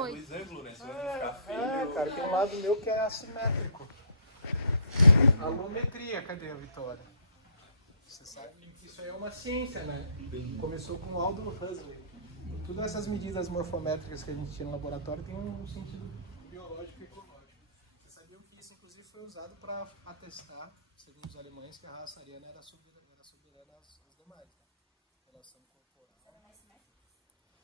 foi. Dois ângulos, né? Se vai ficar feio. Cara, tem um lado meu que é assimétrico. Alometria, cadê a Vitória? Você sabe que isso aí é uma ciência, né? Começou com o Aldous Huxley. Todas essas medidas morfométricas que a gente tira no laboratório tem um sentido biológico e ecológico. Vocês sabiam que isso, inclusive, foi usado para atestar, segundo os alemães, que a raça ariana era soberana às demais, né? Relação corporal.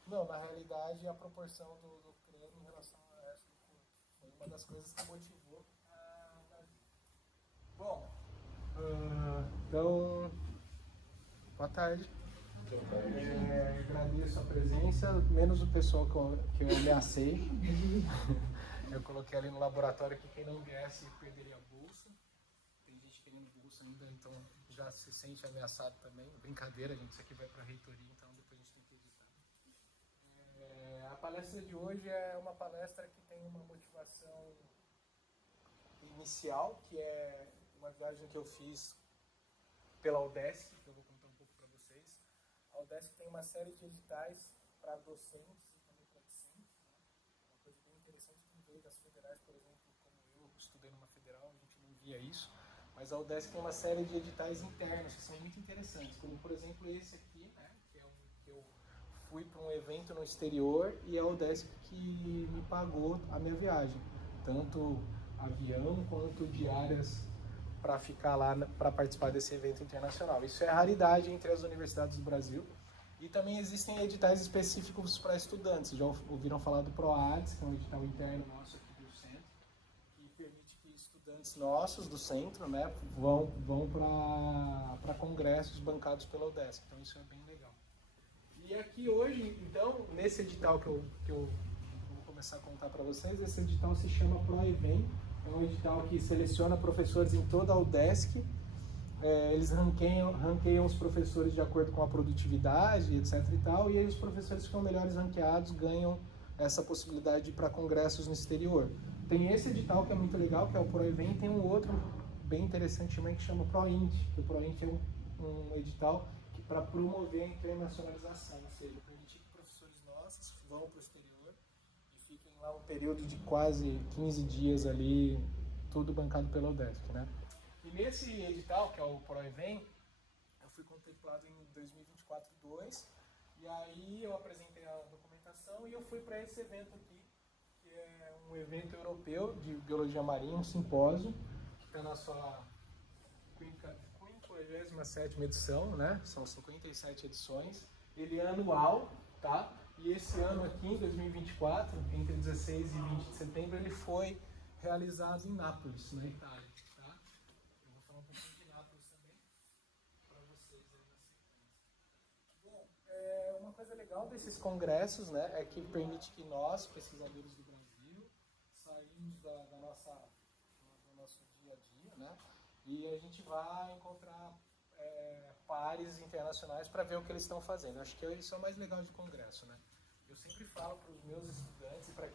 Não, na realidade, a proporção do crânio em relação ao resto do corpo. Foi uma das coisas que motivou a... Bom, então, boa tarde. Agradeço a presença, menos o pessoal que eu ameacei. Eu coloquei ali no laboratório que quem não viesse perderia a bolsa. Tem gente querendo bolsa ainda, então já se sente ameaçado também. Brincadeira, gente, isso aqui vai para a reitoria, então depois a gente tem que editar. A palestra de hoje é uma palestra que tem uma motivação inicial, que é uma viagem que eu fiz pela UDESC, que eu vou contar um pouco para vocês. A UDESC tem uma série de editais para docentes e também para discentes, né? Uma coisa bem interessante que veio das federais, por exemplo, como eu estudei numa federal, a gente não via isso, mas a UDESC tem uma série de editais internos que são muito interessantes, como por exemplo esse aqui, né? Que eu fui para um evento no exterior e é a UDESC que me pagou a minha viagem, tanto avião quanto diárias para ficar lá para participar desse evento internacional. Isso é raridade entre as universidades do Brasil. E também existem editais específicos para estudantes. Já ouviram falar do ProAds, que é um edital interno nosso aqui do centro, que permite que estudantes nossos do centro, né, vão para congressos bancados pela UDESC. Então isso é bem legal. E aqui hoje, então, nesse edital que eu vou começar a contar para vocês, esse edital se chama ProEvent. É um edital que seleciona professores em toda a UDESC. Eles ranqueiam os professores de acordo com a produtividade, etc. e tal, e aí os professores que ficam melhores ranqueados ganham essa possibilidade de ir para congressos no exterior. Tem esse edital que é muito legal, que é o ProEvent, e tem um outro bem interessante também que chama ProInt, que o ProInt é um edital para promover a internacionalização, ou seja, permitir que professores nossos vão para o exterior e fiquem lá um período de quase 15 dias ali, tudo bancado pela UDESC, né? E nesse edital, que é o ProEvent, eu fui contemplado em 2024-2, e aí eu apresentei a documentação e eu fui para esse evento aqui, que é um evento europeu de biologia marinha, um simpósio, que está na sua 57ª edição, né? São 57 edições. Ele é anual, tá? E esse ano aqui, em 2024, entre 16 e 20 de setembro, ele foi realizado em Nápoles, na Itália, tá? Eu vou falar um pouquinho de Nápoles também, para vocês aí na sequência. Bom, uma coisa legal desses congressos, né, é que permite que nós, pesquisadores do Brasil, saímos do nosso dia a dia, né, e a gente vai encontrar pares internacionais para ver o que eles estão fazendo. Acho que isso é o mais legal de congresso, né? Eu sempre falo para os meus estudantes e para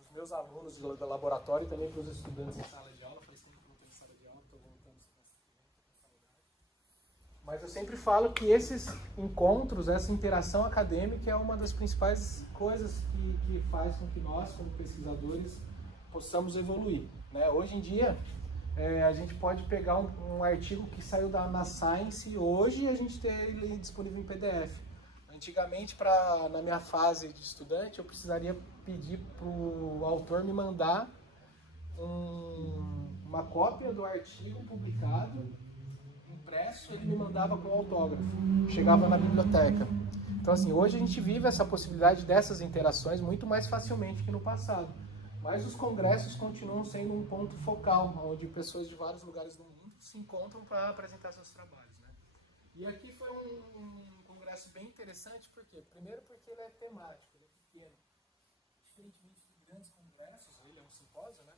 os meus alunos do laboratório e também para os estudantes em sala de aula, faz tempo que eu não tenho sala de aula, estou voltando com saudade. Mas eu sempre falo que esses encontros, essa interação acadêmica é uma das principais coisas que faz com que nós, como pesquisadores, possamos evoluir, né? Hoje em dia, a gente pode pegar um artigo que saiu na Science e hoje a gente tem ele disponível em PDF. Antigamente, na minha fase de estudante, eu precisaria pedir para o autor me mandar uma cópia do artigo publicado, impresso, ele me mandava com autógrafo. Chegava na biblioteca. Então, assim, hoje a gente vive essa possibilidade dessas interações muito mais facilmente que no passado. Mas os congressos continuam sendo um ponto focal, onde pessoas de vários lugares do mundo se encontram para apresentar seus trabalhos, né? E aqui foi um congresso bem interessante, por quê? Primeiro porque ele é temático, ele é pequeno. Diferentemente de grandes congressos, ele é um simpósio, né?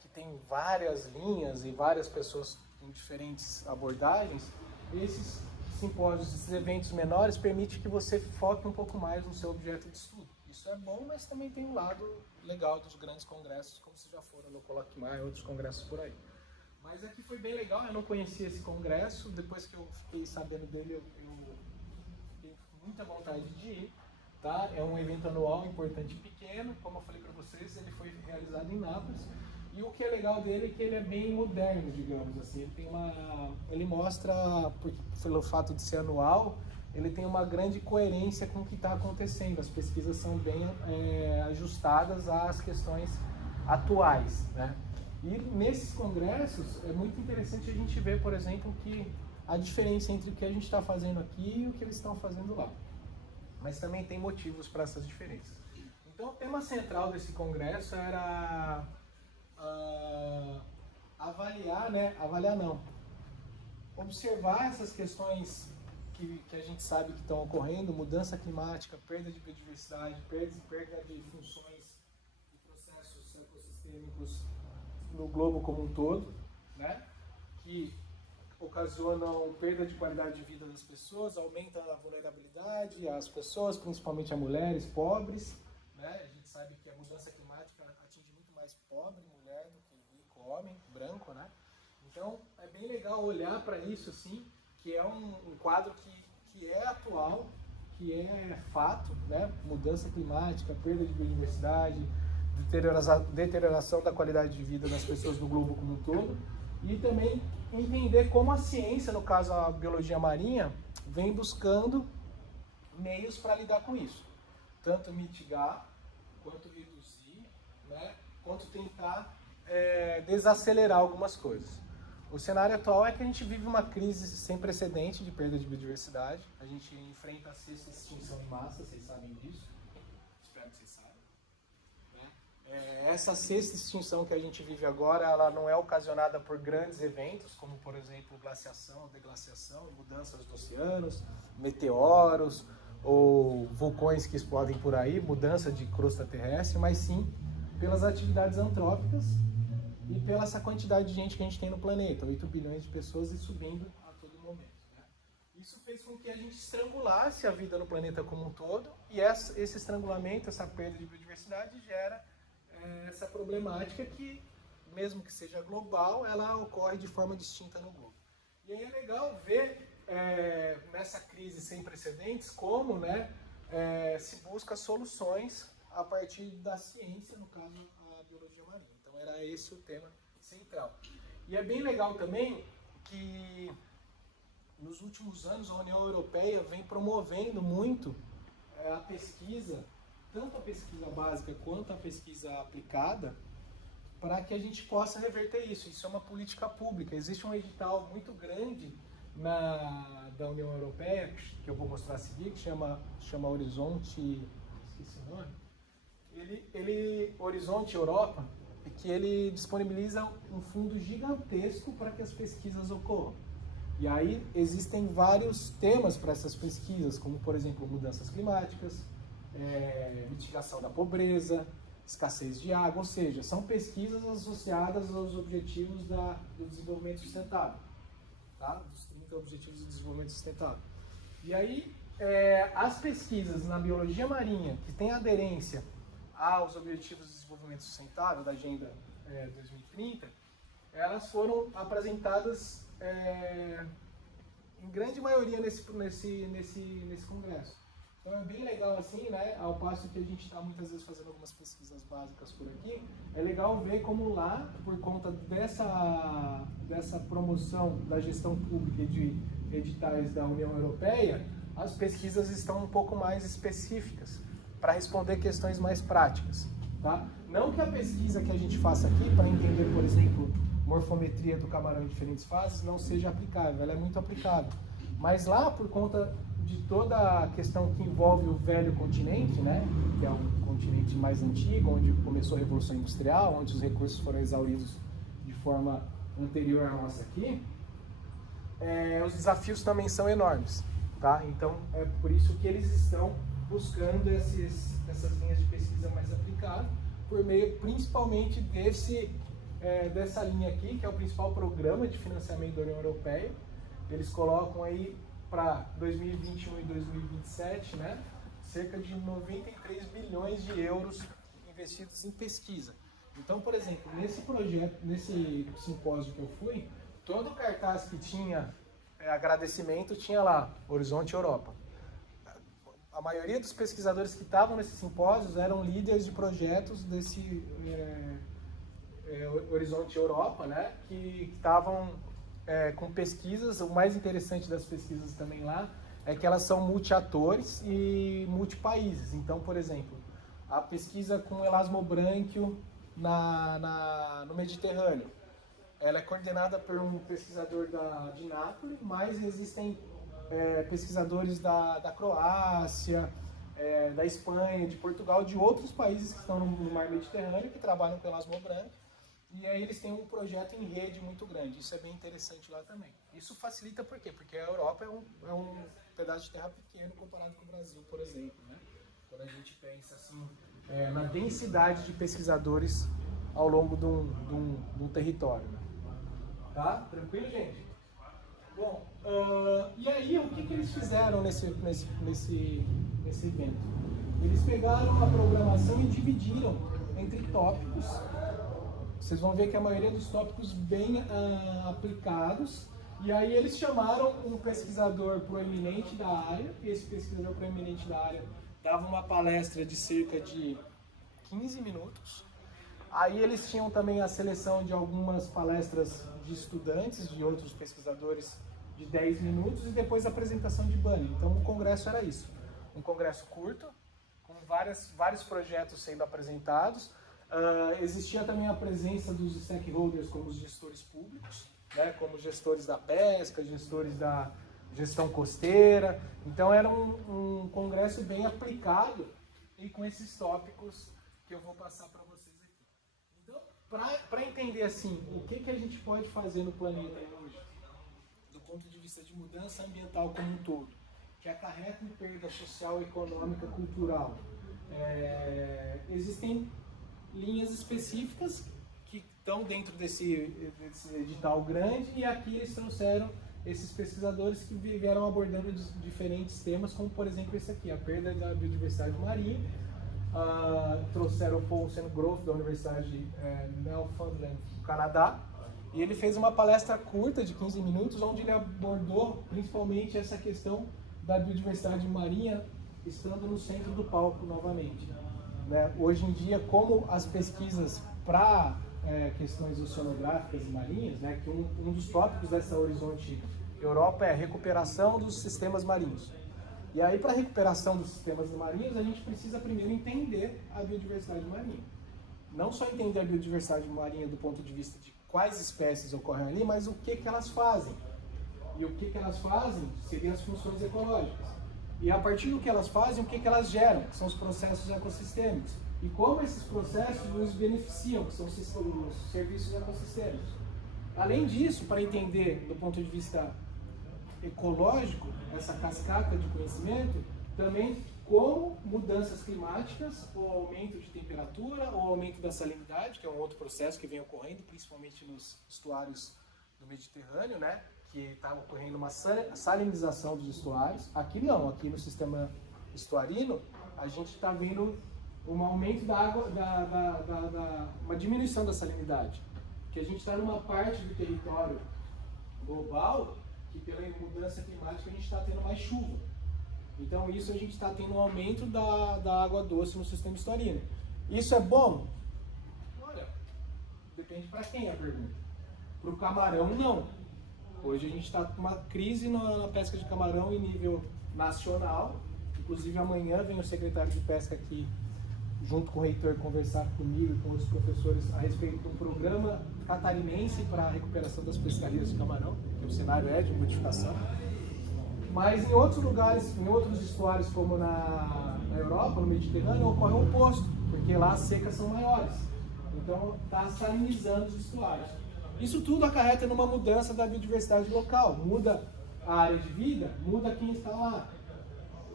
Que tem várias linhas e várias pessoas com diferentes abordagens, esses simpósios, esses eventos menores, permitem que você foque um pouco mais no seu objeto de estudo. Isso é bom, mas também tem um lado legal dos grandes congressos, como vocês já foram no Colloquium e outros congressos por aí. Mas aqui foi bem legal, eu não conhecia esse congresso, depois que eu fiquei sabendo dele, eu fiquei com muita vontade de ir. tá? É um evento anual importante e pequeno, como eu falei para vocês, ele foi realizado em Nápoles. E o que é legal dele é que ele é bem moderno, digamos assim. Ele mostra, pelo fato de ser anual, ele tem uma grande coerência com o que está acontecendo. As pesquisas são bem ajustadas às questões atuais, né? E nesses congressos é muito interessante a gente ver, por exemplo, que a diferença entre o que a gente está fazendo aqui e o que eles estão fazendo lá. Mas também tem motivos para essas diferenças. Então o tema central desse congresso era observar essas questões que a gente sabe que estão ocorrendo, mudança climática, perda de biodiversidade, perda de funções e processos ecossistêmicos no globo como um todo, né? Que ocasionam perda de qualidade de vida das pessoas, aumenta a vulnerabilidade, as pessoas, principalmente as mulheres pobres, né? A gente sabe que a mudança climática atinge muito mais pobre mulher do que rico homem, branco, né? Então é bem legal olhar para isso assim, que é um quadro que é atual, que é fato, né? Mudança climática, perda de biodiversidade, deterioração da qualidade de vida das pessoas do globo como um todo, e também entender como a ciência, no caso a biologia marinha, vem buscando meios para lidar com isso, tanto mitigar, quanto reduzir, né? Quanto tentar desacelerar algumas coisas. O cenário atual é que a gente vive uma crise sem precedente de perda de biodiversidade. A gente enfrenta a 6ª extinção em massa, vocês sabem disso. Espero que vocês saibam. Essa 6ª extinção que a gente vive agora, ela não é ocasionada por grandes eventos, como por exemplo glaciação, deglaciação, mudanças dos oceanos, meteoros ou vulcões que explodem por aí, mudança de crosta terrestre, mas sim pelas atividades antrópicas e pela essa quantidade de gente que a gente tem no planeta, 8 bilhões de pessoas e subindo a todo momento, né? Isso fez com que a gente estrangulasse a vida no planeta como um todo, e esse estrangulamento, essa perda de biodiversidade gera essa problemática que, mesmo que seja global, ela ocorre de forma distinta no globo. E aí é legal ver nessa crise sem precedentes como, né, se busca soluções a partir da ciência, no caso a biologia marinha. Então era esse o tema central. E é bem legal também que nos últimos anos a União Europeia vem promovendo muito a pesquisa, tanto a pesquisa básica quanto a pesquisa aplicada, para que a gente possa reverter isso. Isso é uma política pública. Existe um edital muito grande da União Europeia, que eu vou mostrar a seguir, que chama Horizonte... esqueci o nome. Horizonte Europa, que ele disponibiliza um fundo gigantesco para que as pesquisas ocorram. E aí existem vários temas para essas pesquisas, como por exemplo mudanças climáticas, mitigação da pobreza, escassez de água, ou seja, são pesquisas associadas aos objetivos do desenvolvimento sustentável, tá? Dos 30 Objetivos de Desenvolvimento Sustentável. E aí, as pesquisas na biologia marinha, que têm aderência aos Objetivos de Desenvolvimento Sustentável, da Agenda 2030, elas foram apresentadas em grande maioria nesse congresso. Então é bem legal assim, né? Ao passo que a gente está muitas vezes fazendo algumas pesquisas básicas por aqui, é legal ver como lá, por conta dessa promoção da gestão pública e de editais da União Europeia, as pesquisas estão um pouco mais específicas para responder questões mais práticas, tá? Não que a pesquisa que a gente faça aqui para entender, por exemplo, morfometria do camarão em diferentes fases não seja aplicável, ela é muito aplicável. Mas lá, por conta de toda a questão que envolve o velho continente, né, que é um continente mais antigo, onde começou a Revolução Industrial, onde os recursos foram exauridos de forma anterior à nossa aqui, os desafios também são enormes, tá? Então, é por isso que eles estão buscando essas linhas de pesquisa mais aplicadas, por meio principalmente dessa linha aqui, que é o principal programa de financiamento da União Europeia. Eles colocam aí para 2021 e 2027, né, cerca de 93 bilhões de euros investidos em pesquisa. Então, por exemplo, nesse projeto, nesse simpósio que eu fui, todo o cartaz que tinha agradecimento tinha lá, Horizonte Europa. A maioria dos pesquisadores que estavam nesses simpósios eram líderes de projetos desse Horizonte Europa, né, que estavam com pesquisas. O mais interessante das pesquisas também lá é que elas são multi-atores e multi-países. Então, por exemplo, a pesquisa com elasmobrânquio no Mediterrâneo, ela é coordenada por um pesquisador de Nápoles, mas existem pesquisadores da Croácia, da Espanha, de Portugal, de outros países que estão no Mar Mediterrâneo, que trabalham com elasmobranquio, e aí eles têm um projeto em rede muito grande. Isso é bem interessante lá também. Isso facilita por quê? Porque a Europa é um pedaço de terra pequeno comparado com o Brasil, por exemplo, né? Quando a gente pensa assim, na densidade de pesquisadores ao longo de um território. Né? Tá? Tranquilo, gente? Bom, e aí o que eles fizeram nesse evento? Eles pegaram a programação e dividiram entre tópicos. Vocês vão ver que a maioria dos tópicos bem aplicados. E aí eles chamaram um pesquisador proeminente da área. Esse pesquisador proeminente da área dava uma palestra de cerca de 15 minutos. Aí eles tinham também a seleção de algumas palestras de estudantes, de outros pesquisadores, de 10 minutos, e depois a apresentação de banner. Então o congresso era isso, um congresso curto, com vários projetos sendo apresentados. Existia também a presença dos stakeholders, como os gestores públicos, né, como gestores da pesca, gestores da gestão costeira. Então era um congresso bem aplicado e com esses tópicos que eu vou passar para vocês aqui. Então, para entender assim, o que a gente pode fazer no planeta hoje, do ponto de vista de mudança ambiental como um todo, que acarreta em perda social, econômica, cultural, existem linhas específicas que estão dentro desse edital grande, e aqui eles trouxeram esses pesquisadores que vieram abordando diferentes temas, como por exemplo esse aqui, a perda da biodiversidade marinha. Trouxeram o Paul Sengrove da Universidade de Newfoundland, no Canadá, e ele fez uma palestra curta de 15 minutos, onde ele abordou principalmente essa questão da biodiversidade marinha estando no centro do palco novamente. Né? Hoje em dia, como as pesquisas para questões oceanográficas e marinhas, né, que um dos tópicos dessa Horizonte Europa é a recuperação dos sistemas marinhos. E aí, para a recuperação dos sistemas marinhos, a gente precisa primeiro entender a biodiversidade marinha. Não só entender a biodiversidade marinha do ponto de vista de quais espécies ocorrem ali, mas o que elas fazem. E o que elas fazem seriam as funções ecológicas. E a partir do que elas fazem, o que elas geram, que são os processos ecossistêmicos. E como esses processos nos beneficiam, que são os serviços ecossistêmicos. Além disso, para entender do ponto de vista ecológico, essa cascata de conhecimento, também como mudanças climáticas, ou aumento de temperatura, ou aumento da salinidade, que é um outro processo que vem ocorrendo, principalmente nos estuários do Mediterrâneo, né? Que está ocorrendo uma salinização dos estuários. Aqui não, aqui no sistema estuarino, a gente está vendo um aumento da água, uma diminuição da salinidade. Porque a gente está numa parte do território global que pela mudança climática a gente está tendo mais chuva. Então isso a gente está tendo um aumento da água doce no sistema estuarino. Isso é bom? Olha, depende para quem a pergunta. Para o camarão, não. Hoje a gente está com uma crise na pesca de camarão em nível nacional. Inclusive amanhã vem o secretário de pesca aqui, junto com o reitor, conversar comigo e com os professores a respeito de um programa catarinense para a recuperação das pescarias de camarão, que o cenário é de modificação. Mas em outros lugares, em outros estuários, como na Europa, no Mediterrâneo, ocorre o oposto, porque lá as secas são maiores. Então está salinizando os estuários. Isso tudo acarreta numa mudança da biodiversidade local. Muda a área de vida, muda quem está lá.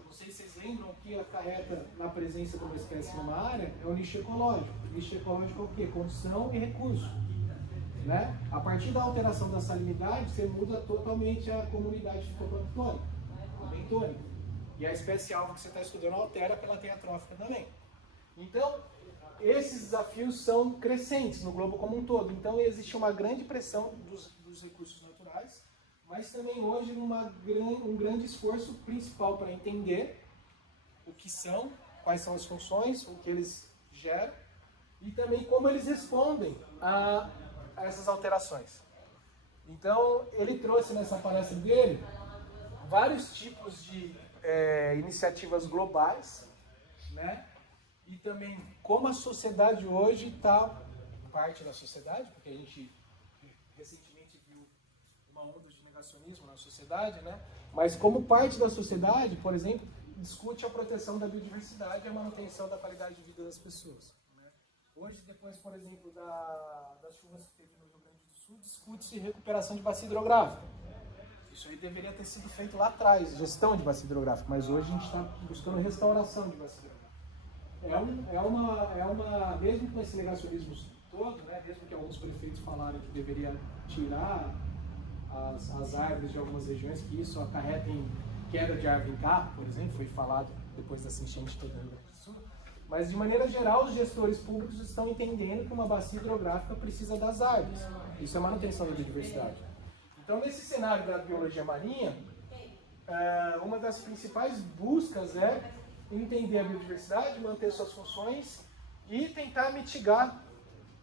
Não sei se vocês lembram que acarreta na presença de uma espécie numa área é o nicho ecológico. O nicho ecológico é o quê? Condição e recurso. Né? A partir da alteração da salinidade, você muda totalmente a comunidade fitoplânctônica, a bentônica. E a espécie alvo que você está estudando altera pela teia trófica também. Então, esses desafios são crescentes no globo como um todo. Então, existe uma grande pressão dos recursos naturais, mas também hoje um grande esforço principal para entender o que são, quais são as funções, o que eles geram e também como eles respondem a essas alterações. Então, ele trouxe nessa palestra dele vários tipos de iniciativas globais, né? E também como a sociedade hoje está, parte da sociedade, porque a gente recentemente viu uma onda de negacionismo na sociedade, né? Mas como parte da sociedade, por exemplo, discute a proteção da biodiversidade e a manutenção da qualidade de vida das pessoas. Né? Hoje, depois, por exemplo, das chuvas que teve no Rio Grande do Sul, discute-se recuperação de bacia hidrográfica. Isso aí deveria ter sido feito lá atrás, gestão de bacia hidrográfica, mas hoje a gente está buscando restauração de bacia hidrográfica. Mesmo com esse negacionismo todo, né, mesmo que alguns prefeitos falaram que deveria tirar as árvores de algumas regiões, que isso acarreta em queda de árvore em carro, por exemplo, foi falado depois dessa enchente toda no Rio Grande do Sul. Mas, de maneira geral, os gestores públicos estão entendendo que uma bacia hidrográfica precisa das árvores. Isso é manutenção da biodiversidade. Então, nesse cenário da biologia marinha, uma das principais buscas é entender a biodiversidade, manter suas funções e tentar mitigar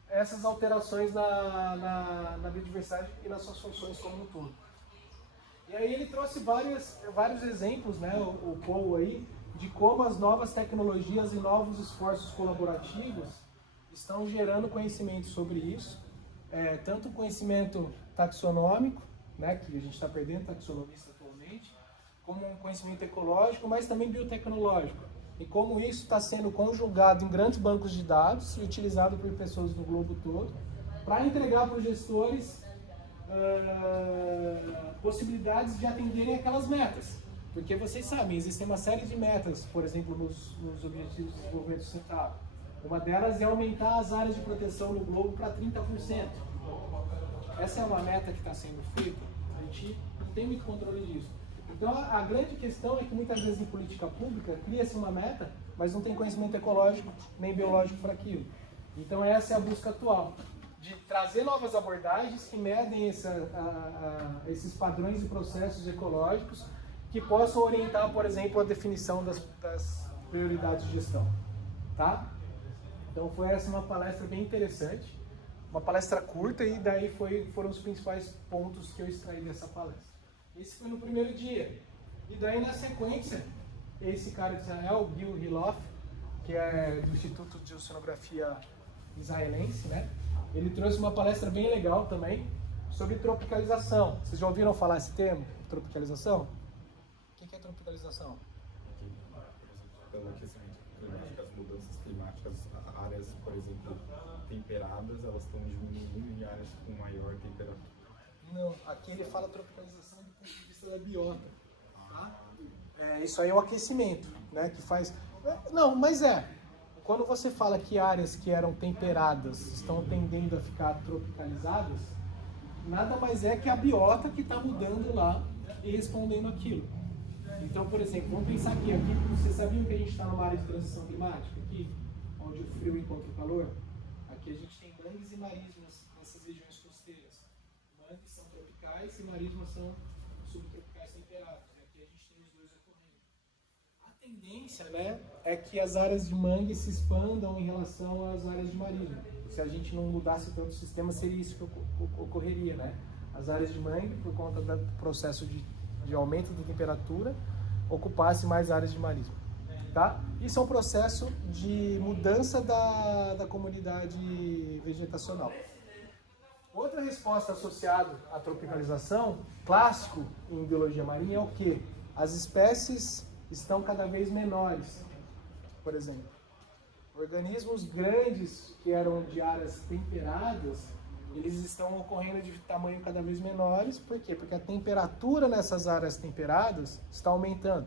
essas alterações na biodiversidade e nas suas funções como um todo. E aí ele trouxe vários exemplos, né, o Paul aí, de como as novas tecnologias e novos esforços colaborativos estão gerando conhecimento sobre isso, tanto conhecimento taxonômico, né, que a gente está perdendo taxonomista atualmente, como um conhecimento ecológico, mas também biotecnológico. E como isso está sendo conjugado em grandes bancos de dados e utilizado por pessoas do globo todo, para entregar para os gestores possibilidades de atenderem aquelas metas. Porque vocês sabem, existem uma série de metas, por exemplo, nos Objetivos de Desenvolvimento Sustentável. Uma delas é aumentar as áreas de proteção no globo para 30%. Essa é uma meta que está sendo feita, a gente não tem muito controle disso. Então a grande questão é que muitas vezes em política pública cria-se uma meta, mas não tem conhecimento ecológico nem biológico para aquilo. Então essa é a busca atual, de trazer novas abordagens que medem esses padrões e processos ecológicos que possam orientar, por exemplo, a definição das prioridades de gestão. Tá? Então foi essa uma palestra bem interessante, uma palestra curta e daí foram os principais pontos que eu extraí dessa palestra. Esse foi no primeiro dia. E daí na sequência, esse cara de Israel, Bill Hilof, que é do Instituto de Oceanografia Israelense, né? Ele trouxe uma palestra bem legal também sobre tropicalização. Vocês já ouviram falar esse termo? Tropicalização? O que é tropicalização? Pelo aquecimento climático, as mudanças climáticas, áreas, por exemplo, temperadas, elas estão diminuindo em áreas com maior temperatura. Não, aqui ele fala tropicalização do ponto de vista da biota. Tá? Isso aí é o aquecimento, né? Que faz. Não, mas quando você fala que áreas que eram temperadas estão tendendo a ficar tropicalizadas, nada mais é que a biota que está mudando lá e respondendo aquilo. Então, por exemplo, vamos pensar aqui vocês sabiam que a gente está numa área de transição climática, aqui, onde o frio encontra o calor? Aqui a gente tem mangues e marismas nessas regiões costeiras. Mangues são tropicais e marismas são subtropicais temperados. Aqui a gente tem os dois ocorrendo. A tendência, né, é que as áreas de mangue se expandam em relação às áreas de marisma. Se a gente não mudasse tanto o sistema, seria isso que ocorreria, né? As áreas de mangue, por conta do processo de aumento da temperatura, ocupasse mais áreas de marisma. Tá? Isso é um processo de mudança da comunidade vegetacional. Outra resposta associada à tropicalização, clássico em biologia marinha, é o quê? As espécies estão cada vez menores, por exemplo. Organismos grandes que eram de áreas temperadas, eles estão ocorrendo de tamanho cada vez menores. Por quê? Porque a temperatura nessas áreas temperadas está aumentando.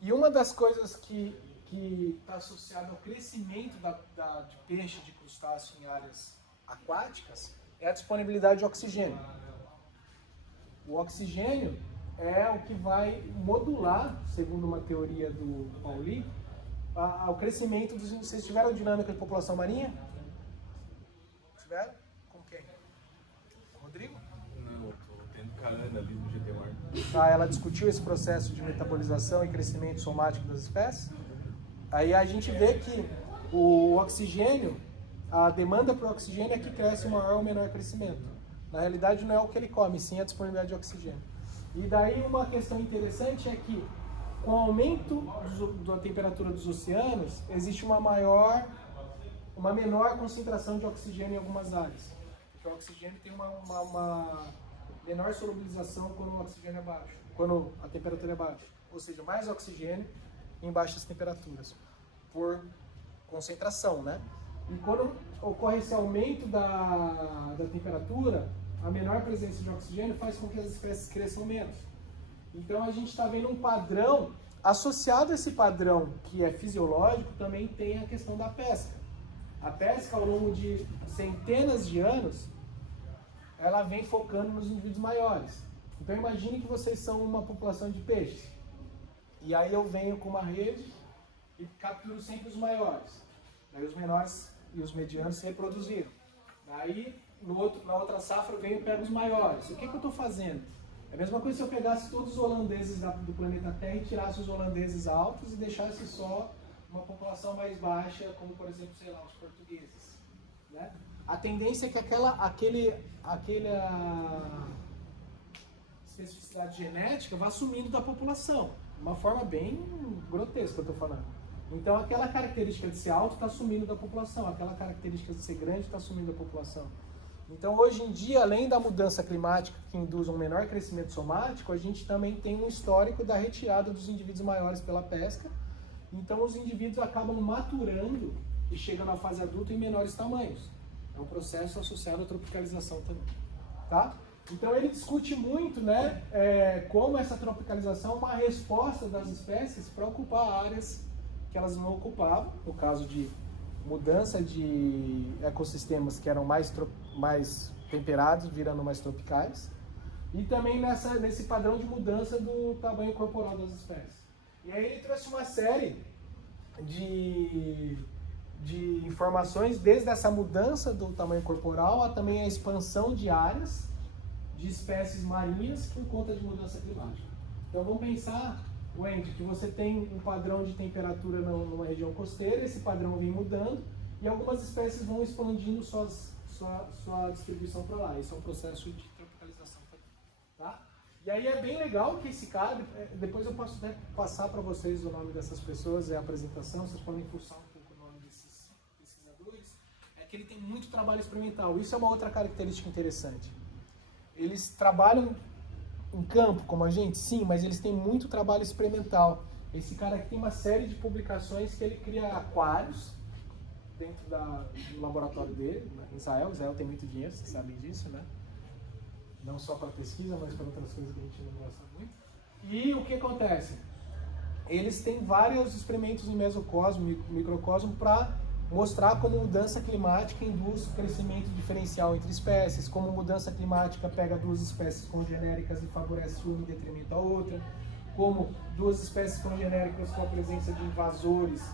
E uma das coisas que está associada ao crescimento de peixe, de crustáceo em áreas aquáticas, é a disponibilidade de oxigênio. O oxigênio é o que vai modular, segundo uma teoria do Pauli, o crescimento dos... Vocês tiveram dinâmica de população marinha? Tiveram? Com quem? Com o Rodrigo? Não, eu tô tendo carana ali no GT Mar. tá? Ela discutiu esse processo de metabolização e crescimento somático das espécies. Aí a gente vê que o oxigênio, a demanda por oxigênio é que cresce maior ou menor crescimento. Na realidade não é o que ele come, sim a disponibilidade de oxigênio. E daí uma questão interessante é que com o aumento da temperatura dos oceanos, existe uma menor concentração de oxigênio em algumas áreas. Porque o oxigênio tem uma menor solubilização quando o oxigênio é baixo, quando a temperatura é baixa. Ou seja, mais oxigênio em baixas temperaturas, por concentração, né? E quando ocorre esse aumento da temperatura, a menor presença de oxigênio faz com que as espécies cresçam menos. Então a gente está vendo um padrão, associado a esse padrão que é fisiológico, também tem a questão da pesca. A pesca, ao longo de centenas de anos, ela vem focando nos indivíduos maiores. Então imagine que vocês são uma população de peixes. E aí eu venho com uma rede e capturo sempre os maiores. Daí os menores e os medianos se reproduziram. Daí, na outra safra, eu venho e pego os maiores. O que eu estou fazendo? É a mesma coisa se eu pegasse todos os holandeses do planeta Terra e tirasse os holandeses altos e deixasse só uma população mais baixa, como por exemplo, sei lá, os portugueses. Né? A tendência é que aquela especificidade genética vá sumindo da população. De uma forma bem grotesca, eu estou falando. Então aquela característica de ser alto está sumindo da população, aquela característica de ser grande está sumindo da população. Então hoje em dia, além da mudança climática que induz um menor crescimento somático, a gente também tem um histórico da retirada dos indivíduos maiores pela pesca. Então os indivíduos acabam maturando e chegando à fase adulta em menores tamanhos. É um processo associado à tropicalização também. Tá? Então ele discute muito, né, como essa tropicalização é uma resposta das espécies para ocupar áreas que elas não ocupavam, no caso de mudança de ecossistemas que eram mais temperados, virando mais tropicais, e também nesse padrão de mudança do tamanho corporal das espécies. E aí ele trouxe uma série de informações, desde essa mudança do tamanho corporal a também a expansão de áreas de espécies marinhas por conta de mudança climática. Então vamos pensar, Wendy, que você tem um padrão de temperatura numa região costeira, esse padrão vem mudando e algumas espécies vão expandindo sua distribuição para lá. Esse é um processo de tropicalização também. Tá? E aí é bem legal que esse cara, depois eu posso até passar para vocês o nome dessas pessoas e a apresentação, vocês podem fuçar um pouco o nome desses pesquisadores, é que ele tem muito trabalho experimental. Isso é uma outra característica interessante. Eles trabalham em campo, como a gente, sim, mas eles têm muito trabalho experimental. Esse cara aqui tem uma série de publicações que ele cria aquários dentro do laboratório dele, em Israel. Israel tem muito dinheiro, vocês sabem disso, né? Não só para pesquisa, mas para outras coisas que a gente não gosta muito. E o que acontece? Eles têm vários experimentos em mesocosmo, microcosmo, para mostrar como mudança climática induz crescimento diferencial entre espécies, como mudança climática pega duas espécies congenéricas e favorece uma em detrimento à outra, como duas espécies congenéricas com a presença de invasores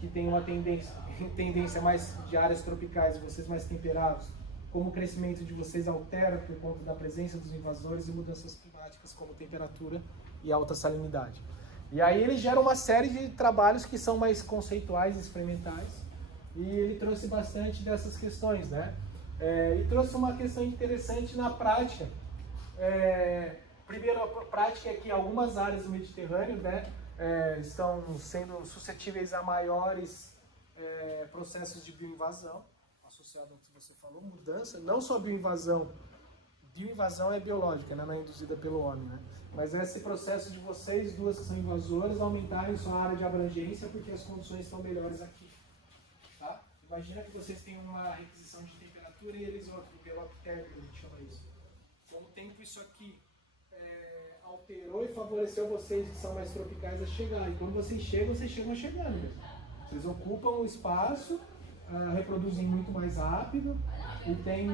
que têm uma tendência mais de áreas tropicais e vocês mais temperados, como o crescimento de vocês altera por conta da presença dos invasores e mudanças climáticas como temperatura e alta salinidade. E aí ele gera uma série de trabalhos que são mais conceituais e experimentais. E ele trouxe bastante dessas questões, né? E trouxe uma questão interessante na prática. Primeiro, a prática é que algumas áreas do Mediterrâneo, né, estão sendo suscetíveis a maiores processos de bioinvasão, associado ao que você falou, mudança, não só bioinvasão é biológica, né, não é induzida pelo homem, né? Mas esse processo de vocês duas que são invasoras aumentarem sua área de abrangência porque as condições estão melhores aqui. Tá? Imagina que vocês têm uma requisição de temperatura e eles outro, envelope térmico, a gente chama isso. Com o tempo isso aqui alterou e favoreceu vocês que são mais tropicais a chegar. E quando vocês chegam chegando mesmo. Vocês ocupam o espaço, reproduzem muito mais rápido e tem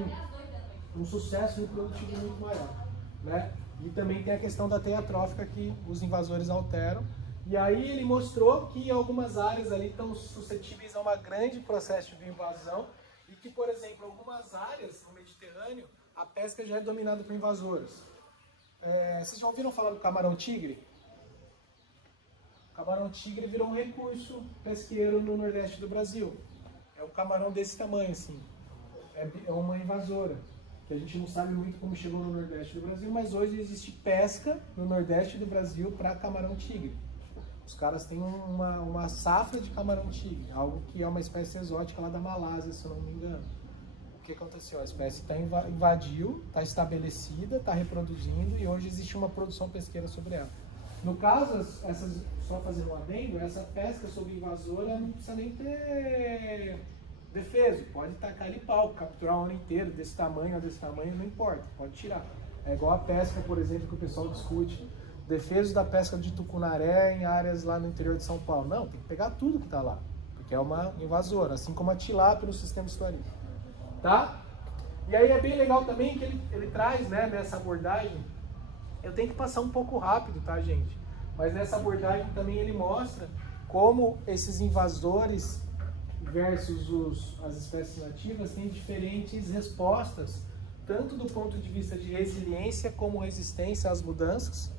um sucesso reprodutivo muito maior, né? E também tem a questão da teia trófica que os invasores alteram. E aí ele mostrou que algumas áreas ali estão suscetíveis a um grande processo de bioinvasão e que, por exemplo, algumas áreas no Mediterrâneo, a pesca já é dominada por invasores. Vocês já ouviram falar do camarão-tigre? O camarão-tigre virou um recurso pesqueiro no Nordeste do Brasil. É um camarão desse tamanho, assim. É uma invasora, que a gente não sabe muito como chegou no Nordeste do Brasil, mas hoje existe pesca no Nordeste do Brasil para camarão-tigre. Os caras têm uma safra de camarão-tigre, algo que é uma espécie exótica lá da Malásia, se eu não me engano. O que aconteceu? A espécie invadiu, está estabelecida, está reproduzindo e hoje existe uma produção pesqueira sobre ela. No caso, só fazendo um adendo, essa pesca sobre invasora não precisa nem ter defeso. Pode tacar ele pau, capturar o ano inteiro, desse tamanho ou desse tamanho, não importa, pode tirar. É igual a pesca, por exemplo, que o pessoal discute. Defeso da pesca de tucunaré em áreas lá no interior de São Paulo. Não, tem que pegar tudo que está lá, porque é uma invasora, assim como a tilápia no sistema estuarino. Tá? E aí é bem legal também que ele traz, né, nessa abordagem, eu tenho que passar um pouco rápido, tá, gente? Mas nessa abordagem também ele mostra como esses invasores versus as espécies nativas têm diferentes respostas, tanto do ponto de vista de resiliência como resistência às mudanças,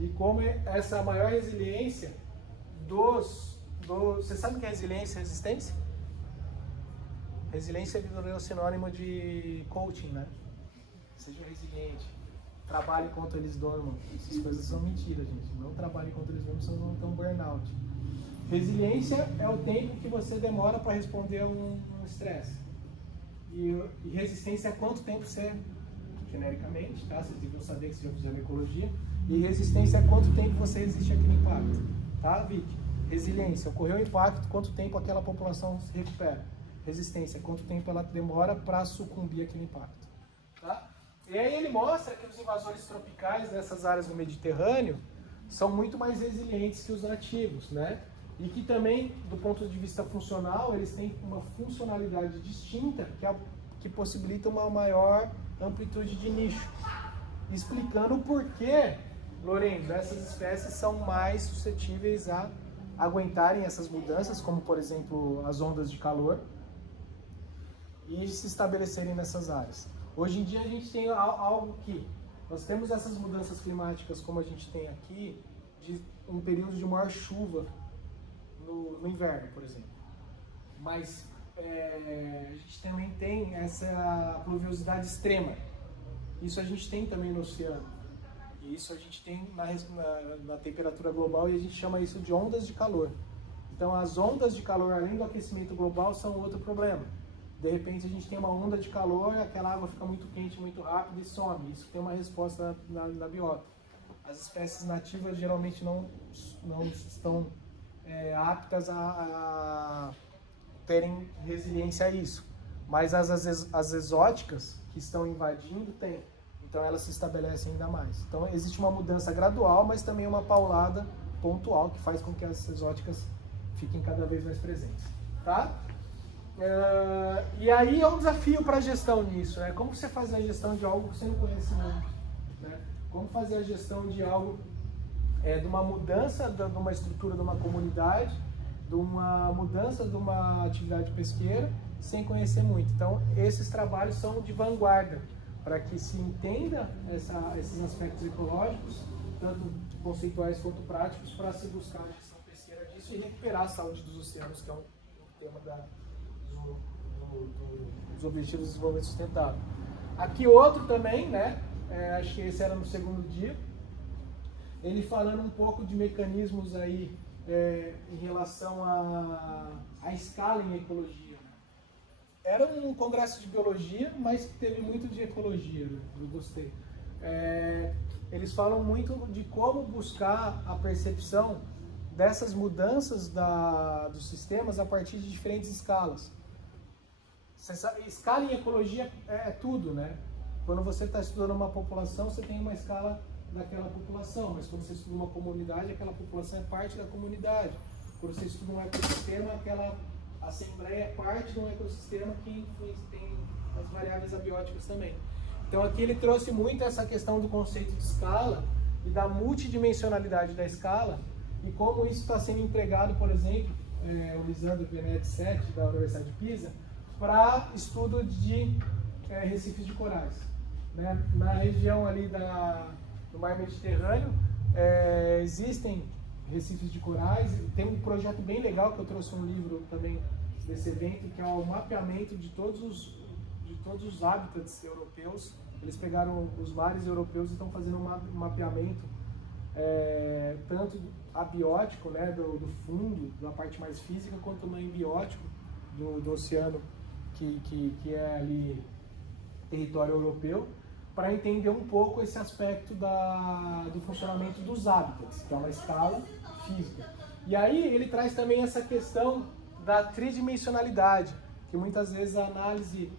e como essa maior resiliência Você sabe o que é resiliência e resistência? Resiliência virou sinônimo de coaching, né? Seja resiliente. Trabalhe enquanto eles dormam. Essas coisas são mentiras, gente. Não trabalhe enquanto eles dormam, senão não tem um burnout. Resiliência é o tempo que você demora para responder a um estresse. E resistência é quanto tempo você, genericamente, tá? Vocês deviam saber que vocês já fizeram ecologia. E resistência é quanto tempo você resiste àquele impacto. Tá, Vicky? Resiliência, ocorreu o impacto, quanto tempo aquela população se recupera. Resistência, quanto tempo ela demora para sucumbir àquele impacto. Tá? E aí ele mostra que os invasores tropicais dessas áreas do Mediterrâneo são muito mais resilientes que os nativos, né? E que também, do ponto de vista funcional, eles têm uma funcionalidade distinta que possibilita uma maior amplitude de nicho. Explicando o porquê, Lorenzo, essas espécies são mais suscetíveis a aguentarem essas mudanças, como por exemplo as ondas de calor, e se estabelecerem nessas áreas. Hoje em dia a gente tem algo que nós temos essas mudanças climáticas como a gente tem aqui, de um período de maior chuva no inverno, por exemplo. Mas a gente também tem essa pluviosidade extrema. Isso a gente tem também no oceano. E isso a gente tem na temperatura global e a gente chama isso de ondas de calor. Então as ondas de calor, além do aquecimento global, são outro problema. De repente a gente tem uma onda de calor, aquela água fica muito quente, muito rápido e some. Isso tem uma resposta na biota. As espécies nativas geralmente não estão aptas a terem resiliência a isso. Mas as exóticas que estão invadindo têm. Então elas se estabelecem ainda mais. Então existe uma mudança gradual, mas também uma paulada pontual que faz com que as exóticas fiquem cada vez mais presentes. Tá? E aí é um desafio para a gestão nisso, né? Como você fazer a gestão de algo que você não conhece muito, né? Como fazer a gestão de algo, de uma mudança de uma estrutura de uma comunidade, de uma mudança de uma atividade pesqueira, sem conhecer muito. Então esses trabalhos são de vanguarda, para que se entenda esses aspectos ecológicos, tanto conceituais quanto práticos, para se buscar a gestão pesqueira disso e recuperar a saúde dos oceanos, que é um tema dos Objetivos de Desenvolvimento Sustentável. Aqui outro também, né? Acho que esse era no segundo dia, ele falando um pouco de mecanismos aí em relação à escala em ecologia. Era um congresso de biologia, mas teve muito de ecologia, né? Eu gostei. Eles falam muito de como buscar a percepção dessas mudanças dos sistemas a partir de diferentes escalas. Escala em ecologia é tudo, né? Quando você está estudando uma população, você tem uma escala daquela população, mas quando você estuda uma comunidade, aquela população é parte da comunidade. Quando você estuda um ecossistema, aquela assembleia é parte de um ecossistema que tem as variáveis abióticas também. Então aqui ele trouxe muito essa questão do conceito de escala e da multidimensionalidade da escala e como isso está sendo empregado, por exemplo, o Lisandro Benedetti, da Universidade de Pisa, para estudo de recifes de corais. Né? Na região ali no mar Mediterrâneo. Existem recifes de corais. Tem um projeto bem legal que eu trouxe um livro também desse evento, que é o mapeamento de todos os hábitats europeus. Eles pegaram os mares europeus e estão fazendo um mapeamento tanto abiótico, né, do fundo, da parte mais física, quanto também biótico do oceano, que é ali território europeu, para entender um pouco esse aspecto do funcionamento dos hábitats, que é uma escala física. E aí ele traz também essa questão da tridimensionalidade, que muitas vezes a análise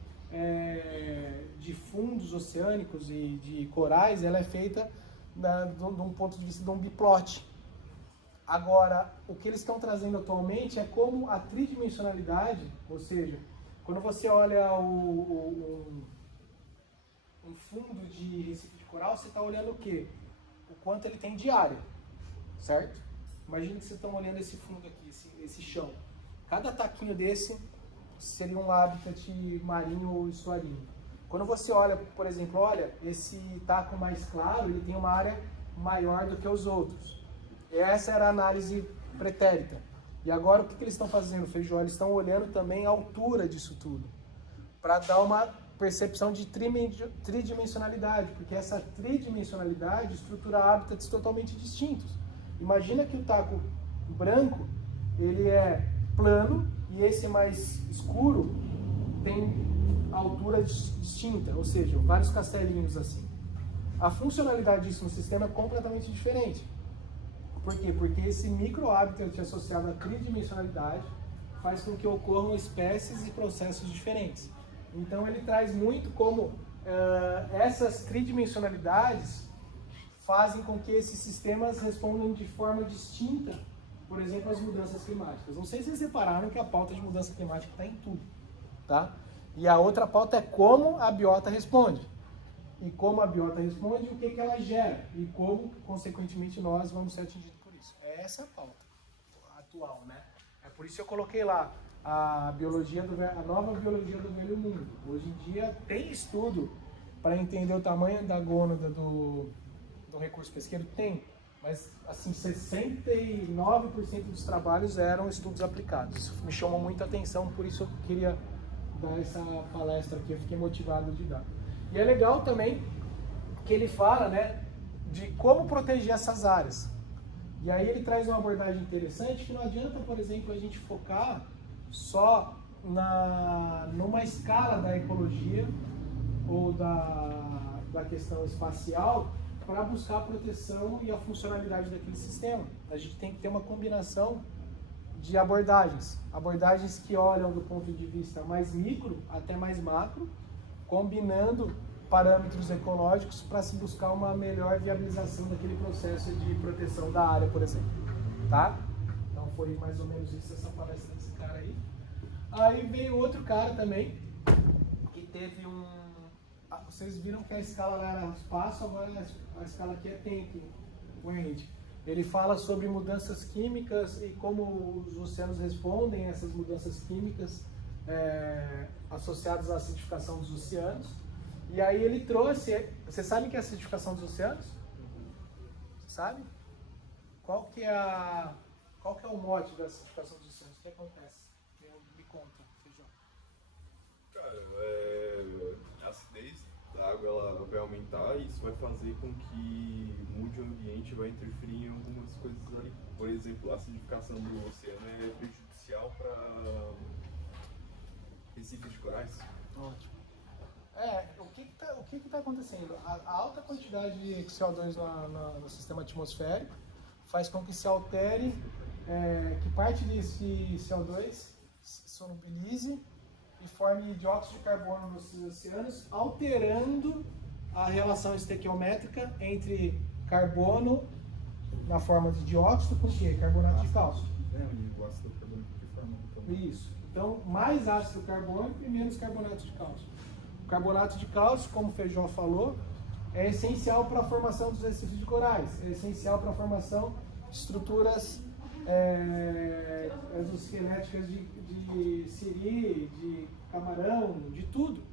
de fundos oceânicos e de corais, ela é feita de um ponto de vista de um biplot. Agora, o que eles estão trazendo atualmente é como a tridimensionalidade, ou seja, quando você olha um fundo de recife de coral, você está olhando o quê? O quanto ele tem de área, certo? Imagina que vocês estão olhando esse fundo aqui, esse chão. Cada taquinho desse seria um habitat marinho ou estuarino. Quando você olha, por exemplo, esse taco mais claro, ele tem uma área maior do que os outros. Essa era a análise pretérita. E agora o que eles estão fazendo, Feijó? Eles estão olhando também a altura disso tudo, para dar uma percepção de tridimensionalidade, porque essa tridimensionalidade estrutura hábitats totalmente distintos. Imagina que o taco branco, ele é plano, e esse mais escuro tem altura distinta, ou seja, vários castelinhos assim. A funcionalidade disso no sistema é completamente diferente. Por quê? Porque esse micro-habitat associado à tridimensionalidade faz com que ocorram espécies e processos diferentes. Então ele traz muito como essas tridimensionalidades fazem com que esses sistemas respondam de forma distinta, por exemplo, às mudanças climáticas. Não sei se vocês repararam que a pauta de mudança climática está em tudo, tá? E a outra pauta é como a biota responde. E como a biota responde, o que ela gera. E como, consequentemente, nós vamos ser atingidos por isso. É essa a pauta atual, né? É por isso que eu coloquei lá a nova biologia do velho mundo. Hoje em dia tem estudo para entender o tamanho da gônada do recurso pesqueiro? Tem. Mas, assim, 69% dos trabalhos eram estudos aplicados. Isso me chamou muita atenção, por isso eu queria dar essa palestra aqui, eu fiquei motivado de dar. E é legal também que ele fala, né, de como proteger essas áreas. E aí ele traz uma abordagem interessante que não adianta, por exemplo, a gente focar só numa escala da ecologia ou da questão espacial para buscar a proteção e a funcionalidade daquele sistema. A gente tem que ter uma combinação de abordagens que olham do ponto de vista mais micro até mais macro, combinando parâmetros ecológicos para se buscar uma melhor viabilização daquele processo de proteção da área, por exemplo. Tá? Então foi mais ou menos isso, essa palestra desse cara aí. Aí veio outro cara também, que teve vocês viram que a escala lá era espaço, agora a escala aqui é tempo. Ele fala sobre mudanças químicas e como os oceanos respondem a essas mudanças químicas associadas à acidificação dos oceanos. E aí ele trouxe... Você sabe o que é a acidificação dos oceanos? Você sabe? Qual que é o mote da acidificação dos oceanos? O que acontece? Me conta, Feijão. Cara, a acidez da água ela vai aumentar e isso vai fazer com que mude o ambiente, vai interferir em algumas coisas ali. Por exemplo, a acidificação do oceano é prejudicial para recifes de corais. Ótimo. O que está acontecendo? A alta quantidade de CO2 no sistema atmosférico faz com que se altere, que parte desse CO2 solubilize e forme dióxido de carbono nos oceanos, alterando a relação estequiométrica entre carbono na forma de dióxido com o quê? Carbonato de cálcio. O ácido carbônico que forma então. Isso. Então, mais ácido carbônico e menos carbonato de cálcio. O carbonato de cálcio, como o Feijó falou, é essencial para a formação dos recifes de corais, é essencial para a formação de estruturas exoesqueléticas de siri, de camarão, de tudo,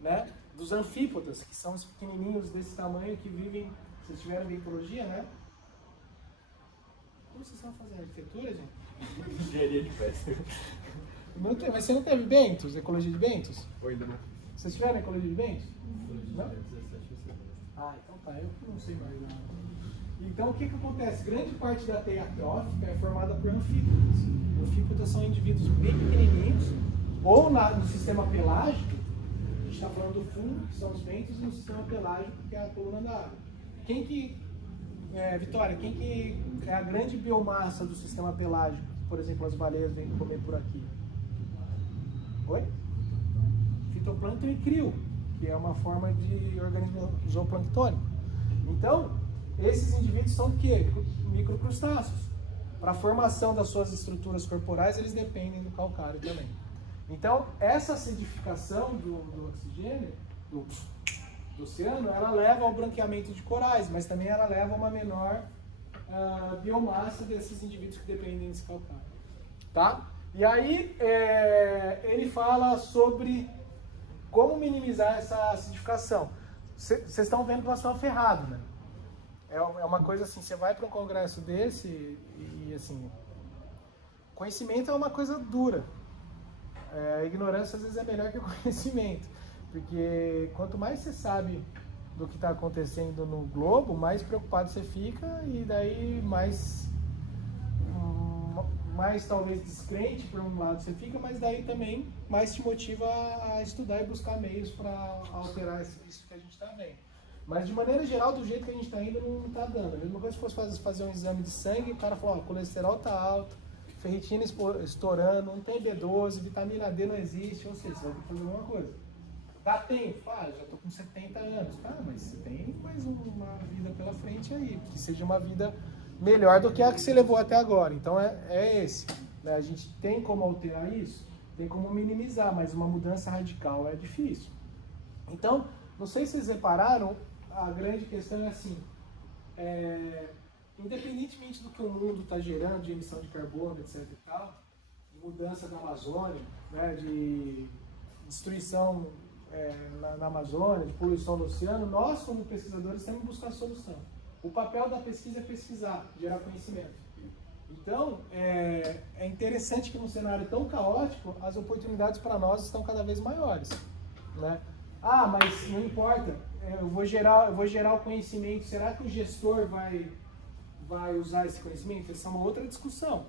né? Dos anfípodas, que são os pequenininhos desse tamanho que vivem Vocês tiveram ecologia, né? Como vocês estão fazendo arquitetura, gente? Engenharia de peça. Não tem, mas você não teve Bentos, ecologia de Bentos? Ou ainda não. Vocês tiveram ecologia de Bentos? Não? Ah, então tá, eu não sei mais nada. Então o que acontece? Grande parte da teia trófica é formada por anfípodas. Anfípodas são indivíduos bem pequenininhos, ou no sistema pelágico, a gente está falando do fundo, que são os bentos, e no sistema pelágico, que é a coluna da água. Vitória, quem que é a grande biomassa do sistema pelágico? Por exemplo, as baleias vêm comer por aqui. Oi? Fitoplâncton e crio, que é uma forma de organismo zooplanctônico. Então, esses indivíduos são o quê? Microcrustáceos. Para a formação das suas estruturas corporais, eles dependem do calcário também. Então, essa acidificação do oxigênio, do oceano, ela leva ao branqueamento de corais, mas também ela leva a uma menor biomassa desses indivíduos que dependem desse calcário. Tá? E aí, ele fala sobre como minimizar essa acidificação. Vocês estão vendo que nós estamos ferrados, né? É uma coisa assim, você vai para um congresso desse e assim, conhecimento é uma coisa dura. A ignorância às vezes é melhor que o conhecimento, porque quanto mais você sabe do que está acontecendo no globo, mais preocupado você fica e daí mais talvez descrente por um lado você fica, mas daí também mais te motiva a estudar e buscar meios para alterar isso que a gente está vendo. Mas de maneira geral, do jeito que a gente está indo, não está dando. A mesma coisa se fosse fazer um exame de sangue, o cara falou, ó, colesterol está alto, ferritina estourando, não tem B12, vitamina D não existe, ou seja, você vai ter que fazer alguma coisa. Dá tempo? Já estou com 70 anos. Tá, mas você tem mais uma vida pela frente aí, que seja uma vida melhor do que a que você levou até agora. Então é esse. Né? A gente tem como alterar isso? Tem como minimizar, mas uma mudança radical é difícil. Então, não sei se vocês repararam, a grande questão é assim, independentemente do que o mundo está gerando de emissão de carbono, etc e tal, de mudança da Amazônia, né, de destruição na Amazônia, de poluição do oceano, nós como pesquisadores temos que buscar solução. O papel da pesquisa é pesquisar, gerar conhecimento. Então, é interessante que num cenário tão caótico, as oportunidades para nós estão cada vez maiores, né? Ah, mas não importa, eu vou gerar o conhecimento, será que o gestor vai usar esse conhecimento? Essa é uma outra discussão,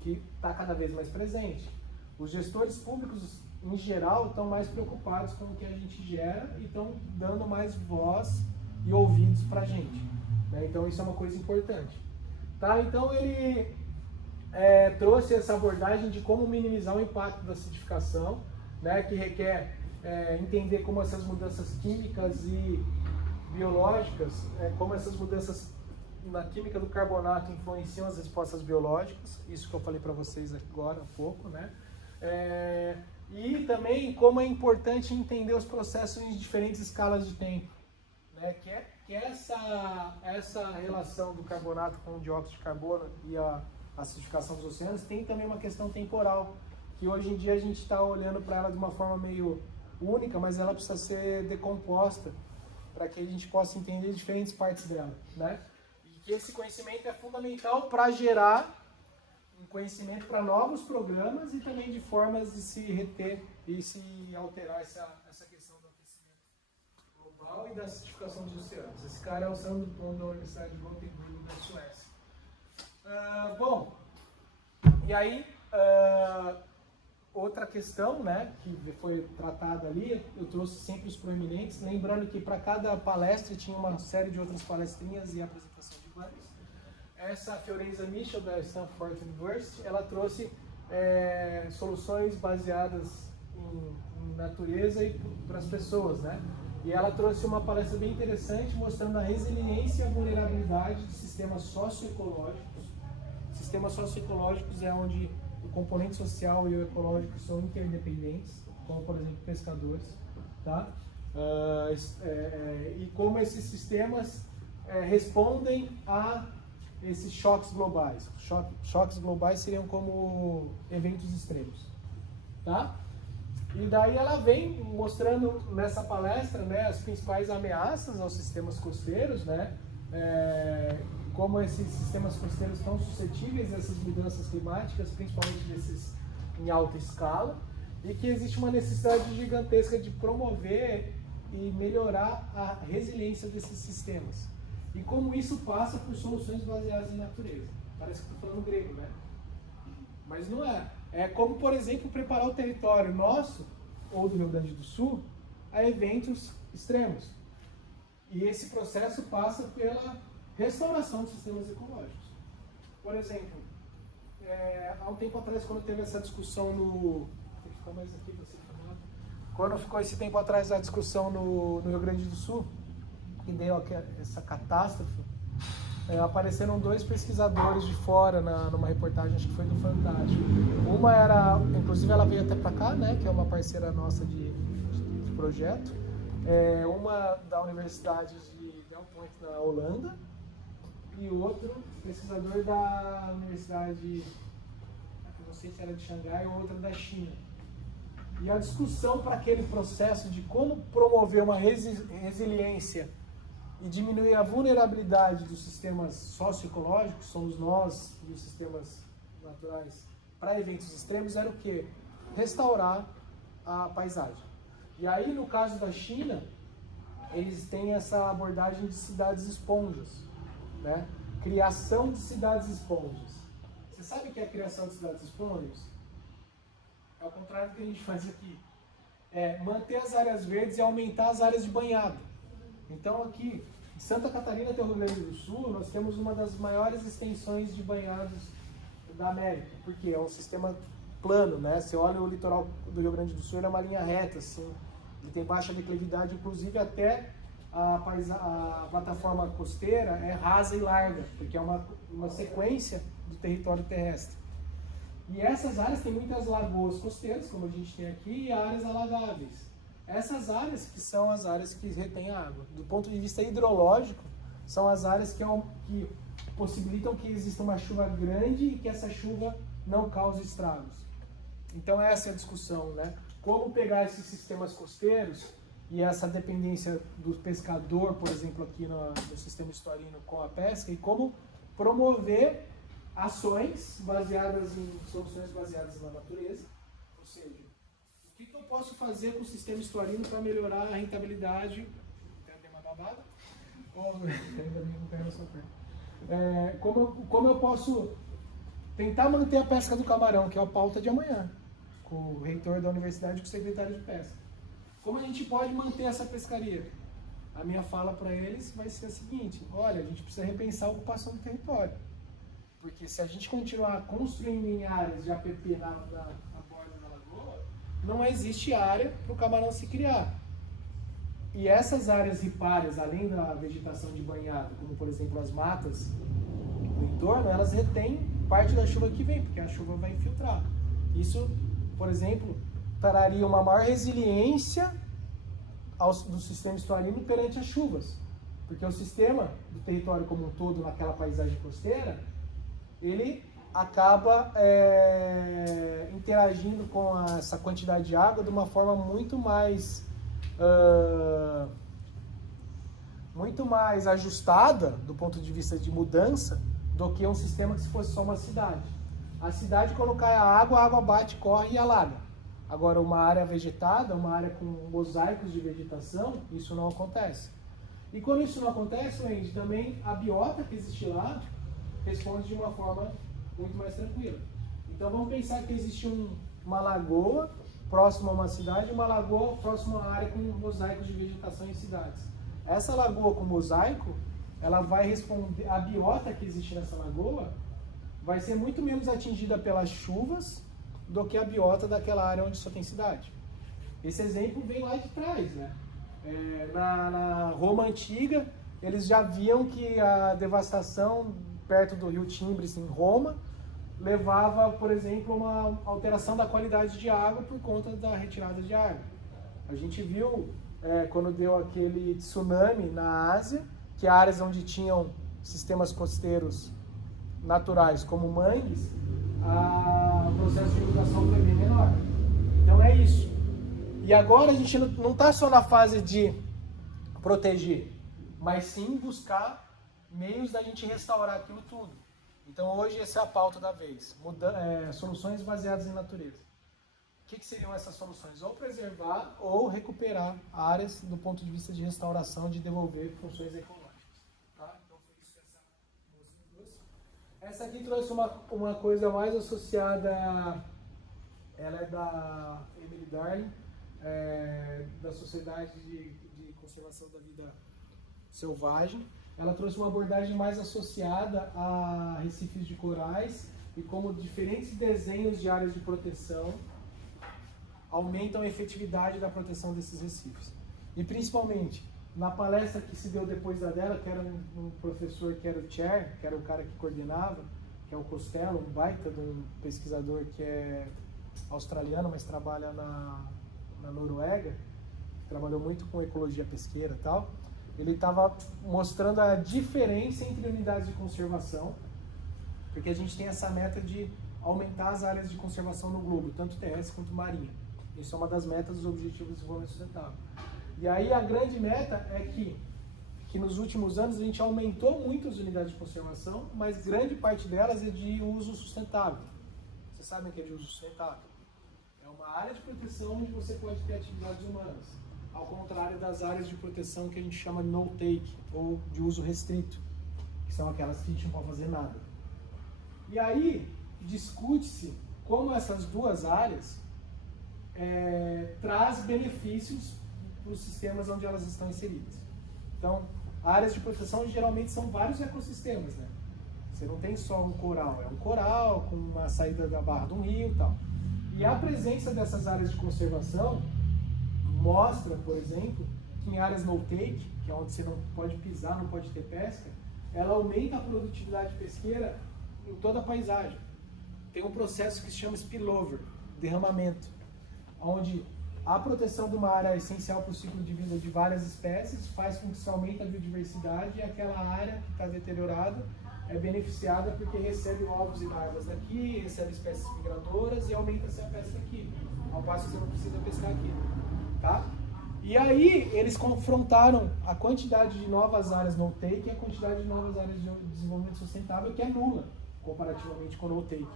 que está cada vez mais presente. Os gestores públicos, em geral, estão mais preocupados com o que a gente gera e estão dando mais voz e ouvidos para a gente. Né? Então, isso é uma coisa importante. Tá? Então, ele trouxe essa abordagem de como minimizar o impacto da acidificação, né, que requer entender como essas mudanças químicas e biológicas, como essas mudanças na química do carbonato influenciam as respostas biológicas, isso que eu falei para vocês agora há pouco, né? E também como é importante entender os processos em diferentes escalas de tempo, né? Que essa relação do carbonato com o dióxido de carbono e a acidificação dos oceanos tem também uma questão temporal, que hoje em dia a gente está olhando para ela de uma forma meio única, mas ela precisa ser decomposta para que a gente possa entender diferentes partes dela, né? E que esse conhecimento é fundamental para gerar um conhecimento para novos programas e também de formas de se reter e se alterar essa questão do aquecimento global e da acidificação dos oceanos. Esse cara é o Sandro Thom da Universidade de Gotemburgo, da Suécia. Bom, e aí outra questão, né, que foi tratada ali, eu trouxe sempre os proeminentes, lembrando que para cada palestra tinha uma série de outras palestrinhas e apresentação de bancos. Essa Fiorenza Michel, da Stanford University, ela trouxe soluções baseadas em natureza e para as pessoas, né? E ela trouxe uma palestra bem interessante mostrando a resiliência e a vulnerabilidade de sistemas socioecológicos. Sistemas socioecológicos é onde o componente social e o ecológico são interdependentes, como por exemplo pescadores, tá? E como esses sistemas respondem a esses choques globais. Choques globais seriam como eventos extremos, tá? E daí ela vem mostrando nessa palestra, né, as principais ameaças aos sistemas costeiros, né, como esses sistemas costeiros estão suscetíveis a essas mudanças climáticas, principalmente em alta escala, e que existe uma necessidade gigantesca de promover e melhorar a resiliência desses sistemas. E como isso passa por soluções baseadas em natureza. Parece que estou falando grego, né? Mas não é. É como, por exemplo, preparar o território nosso, ou do Rio Grande do Sul, a eventos extremos. E esse processo passa pela restauração dos sistemas ecológicos. Por exemplo, há um tempo atrás, quando teve essa discussão no... Tem que ficar mais aqui para você falar. Quando ficou esse tempo atrás a discussão no Rio Grande do Sul, que deu essa catástrofe, apareceram 2 pesquisadores de fora numa reportagem, acho que foi do Fantástico. Uma era, inclusive ela veio até para cá, né, que é uma parceira nossa de projeto, uma da Universidade de Delft na Holanda, e outro pesquisador da Universidade, não sei se era de Xangai ou outra da China. E a discussão para aquele processo de como promover uma resiliência e diminuir a vulnerabilidade dos sistemas socioecológicos, somos nós e os sistemas naturais, para eventos extremos, era o quê? Restaurar a paisagem. E aí, no caso da China, eles têm essa abordagem de cidades esponjas, né? Criação de cidades esponjas. Você sabe o que é a criação de cidades esponjas? É o contrário do que a gente faz aqui. É manter as áreas verdes e aumentar as áreas de banhado. Então aqui, em Santa Catarina até o Rio Grande do Sul, nós temos uma das maiores extensões de banhados da América, porque é um sistema plano, né? Você olha o litoral do Rio Grande do Sul, ele é uma linha reta, assim, ele tem baixa declividade, inclusive até a plataforma costeira é rasa e larga, porque é uma sequência do território terrestre. E essas áreas têm muitas lagoas costeiras, como a gente tem aqui, e áreas alagáveis. Essas áreas que são as áreas que retêm água. Do ponto de vista hidrológico, são as áreas que possibilitam que exista uma chuva grande e que essa chuva não cause estragos. Então essa é a discussão, né? Como pegar esses sistemas costeiros e essa dependência do pescador, por exemplo, aqui no sistema estuarino com a pesca, e como promover ações baseadas em soluções baseadas na natureza, ou seja, o que eu posso fazer com o sistema estuarino para melhorar a rentabilidade? Tem uma babada? Como eu posso tentar manter a pesca do camarão, que é a pauta de amanhã, com o reitor da universidade e com o secretário de pesca. Como a gente pode manter essa pescaria? A minha fala para eles vai ser a seguinte: olha, a gente precisa repensar a ocupação do território. Porque se a gente continuar construindo em áreas de APP na borda da lagoa, não existe área para o camarão se criar. E essas áreas ripárias, além da vegetação de banhado, como por exemplo as matas no entorno, elas retêm parte da chuva que vem, porque a chuva vai infiltrar. Isso, por exemplo, traria uma maior resiliência do sistema estuarino perante as chuvas. Porque o sistema do território como um todo, naquela paisagem costeira, ele acaba interagindo com essa quantidade de água de uma forma muito mais ajustada do ponto de vista de mudança do que um sistema que se fosse só uma cidade. A cidade, quando cai a água bate, corre e alaga. Agora, uma área vegetada, uma área com mosaicos de vegetação, isso não acontece. E quando isso não acontece, Wendy, também a biota que existe lá responde de uma forma muito mais tranquila. Então vamos pensar que existe uma lagoa próxima a uma cidade e uma lagoa próxima a uma área com mosaicos de vegetação em cidades. Essa lagoa com mosaico, ela vai responder, a biota que existe nessa lagoa vai ser muito menos atingida pelas chuvas do que a biota daquela área onde só tem cidade. Esse exemplo vem lá de trás, né? Na Roma Antiga, eles já viam que a devastação perto do rio Timbres, em Roma, levava, por exemplo, a uma alteração da qualidade de água por conta da retirada de água. A gente viu, quando deu aquele tsunami na Ásia, que áreas onde tinham sistemas costeiros naturais, como mangues, o processo de inundação foi bem menor. Então é isso. E agora a gente não está só na fase de proteger, mas sim buscar meios da gente restaurar aquilo tudo. Então hoje essa é a pauta da vez, soluções baseadas em natureza. O que seriam essas soluções? Ou preservar ou recuperar áreas do ponto de vista de restauração, de devolver funções ecológicas. Tá? Então foi isso que essa moça trouxe. Essa aqui trouxe uma coisa mais associada, ela é da Emily Darling, da Sociedade de Conservação da Vida Selvagem. Ela trouxe uma abordagem mais associada a recifes de corais e como diferentes desenhos de áreas de proteção aumentam a efetividade da proteção desses recifes. E principalmente, na palestra que se deu depois da dela, que era um professor que era o chair, que era o cara que coordenava, que é o Costello, um baita de um pesquisador que é australiano, mas trabalha na Noruega, trabalhou muito com ecologia pesqueira e tal. Ele estava mostrando a diferença entre unidades de conservação, porque a gente tem essa meta de aumentar as áreas de conservação no globo, tanto terrestre quanto marinha. Isso é uma das metas dos Objetivos de Desenvolvimento Sustentável. E aí a grande meta é que nos últimos anos a gente aumentou muito as unidades de conservação, mas grande parte delas é de uso sustentável. Vocês sabem o que é de uso sustentável? É uma área de proteção onde você pode ter atividades humanas. Ao contrário das áreas de proteção que a gente chama de no-take, ou de uso restrito, que são aquelas que a gente não pode fazer nada. E aí, discute-se como essas duas áreas traz benefícios para os sistemas onde elas estão inseridas. Então, áreas de proteção geralmente são vários ecossistemas, né? Você não tem só um coral, é um coral com uma saída da barra de um rio e tal. E a presença dessas áreas de conservação mostra, por exemplo, que em áreas no-take, que é onde você não pode pisar, não pode ter pesca, ela aumenta a produtividade pesqueira em toda a paisagem. Tem um processo que se chama spillover, derramamento, onde a proteção de uma área é essencial para o ciclo de vida de várias espécies, faz com que se aumente a biodiversidade e aquela área que está deteriorada é beneficiada porque recebe ovos e larvas daqui, recebe espécies migradoras e aumenta-se a pesca aqui, ao passo que você não precisa pescar aqui. Tá? E aí eles confrontaram a quantidade de novas áreas no-take e a quantidade de novas áreas de desenvolvimento sustentável, que é nula comparativamente com o no-take.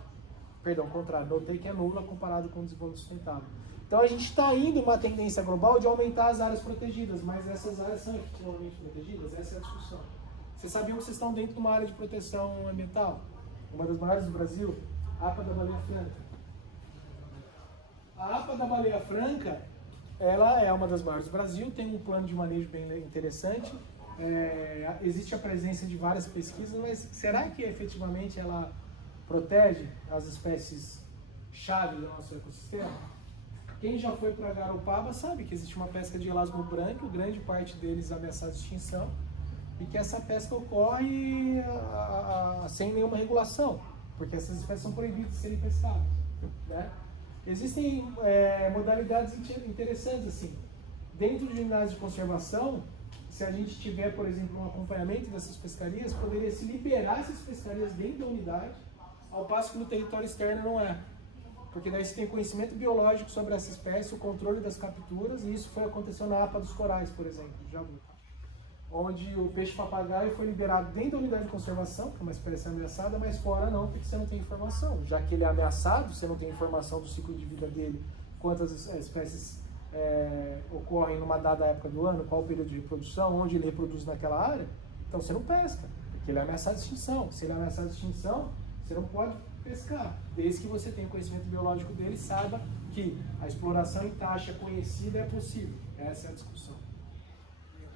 Perdão, ao contrário, no-take é nula comparado com o desenvolvimento sustentável. Então a gente está indo uma tendência global de aumentar as áreas protegidas, mas essas áreas são efetivamente protegidas? Essa é a discussão. Vocês sabiam que vocês estão dentro de uma área de proteção ambiental? Uma das maiores do Brasil? A APA da Baleia Franca. A APA da Baleia Franca, ela é uma das maiores do Brasil, tem um plano de manejo bem interessante, existe a presença de várias pesquisas, mas será que efetivamente ela protege as espécies-chave do nosso ecossistema? Quem já foi para Garopaba sabe que existe uma pesca de elasmo branco, grande parte deles ameaçada de extinção, e que essa pesca ocorre sem nenhuma regulação, porque essas espécies são proibidas de serem pescadas, né? Existem modalidades interessantes, assim. Dentro de unidades de conservação, se a gente tiver, por exemplo, um acompanhamento dessas pescarias, poderia se liberar essas pescarias dentro da unidade, ao passo que no território externo não é. Porque daí você tem conhecimento biológico sobre essa espécie, o controle das capturas, e isso aconteceu na APA dos corais, por exemplo, já viu. Onde o peixe-papagaio foi liberado dentro da unidade de conservação, que é uma espécie ameaçada, mas fora não, porque você não tem informação. Já que ele é ameaçado, você não tem informação do ciclo de vida dele, quantas espécies ocorrem numa dada época do ano, qual o período de reprodução, onde ele reproduz naquela área, então você não pesca, porque ele é ameaçado de extinção. Se ele é ameaçado de extinção, você não pode pescar, desde que você tenha conhecimento biológico dele e saiba que a exploração em taxa conhecida é possível. Essa é a discussão.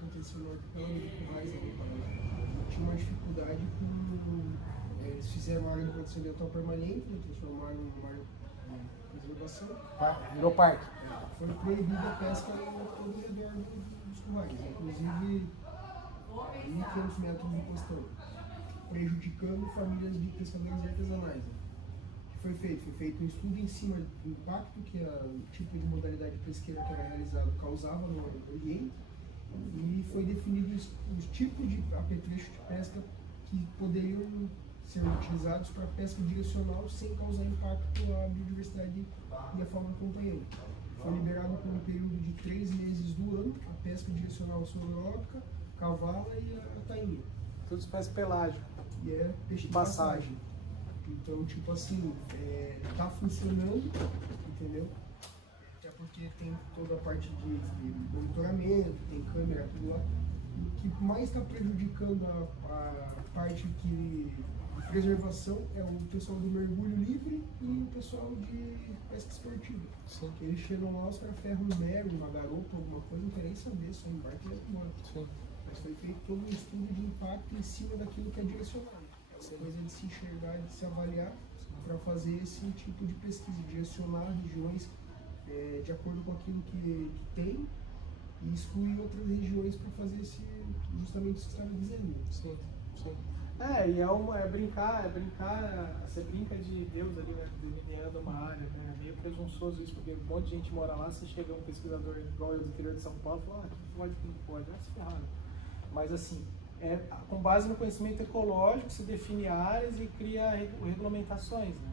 Aconteceu no Ortânico com mais tinha uma dificuldade com eles fizeram uma área de proteção ambiental permanente, transformaram numa área de preservação. Virou parque. Foi proibida a pesca todo o redor dos currais, inclusive 1.500 metros de costão, prejudicando famílias de pescadores artesanais. O que foi feito? Foi feito um estudo em cima do impacto que o tipo de modalidade pesqueira que era realizado causava no ambiente, e foi definido os tipos de apetrecho de pesca que poderiam ser utilizados para pesca direcional sem causar impacto à biodiversidade e à fauna acompanhante. Foi liberado por um período de 3 meses do ano a pesca direcional sonorópica, cavala e a tainha. Tudo espécie pelágica. E é peixe de Passagem. passagem. Então, tipo assim, tá funcionando, entendeu? Até porque tem toda a parte de monitoramento, tem câmera, tudo lá. O que mais está prejudicando a parte de preservação é o pessoal do mergulho livre e o pessoal de pesca esportiva. Sim. Eles chegam lá, os caras ferram um mero, uma garopa, alguma coisa, não quer nem saber, só embarca e leva embora. Sim. Mas foi feito todo um estudo de impacto em cima daquilo que é direcionado. É uma coisa de se enxergar, de se avaliar, para fazer esse tipo de pesquisa, direcionar regiões de acordo com aquilo que tem e excluir outras regiões para fazer justamente o que você estava dizendo. Sim, sim. Você brinca de Deus ali, né, delineando uma área, né, é meio presunçoso isso, porque um monte de gente mora lá, você chega um pesquisador igual eu do interior de São Paulo e fala, que não pode, vai se ferrar. Mas assim, com base no conhecimento ecológico, se define áreas e cria regulamentações, né?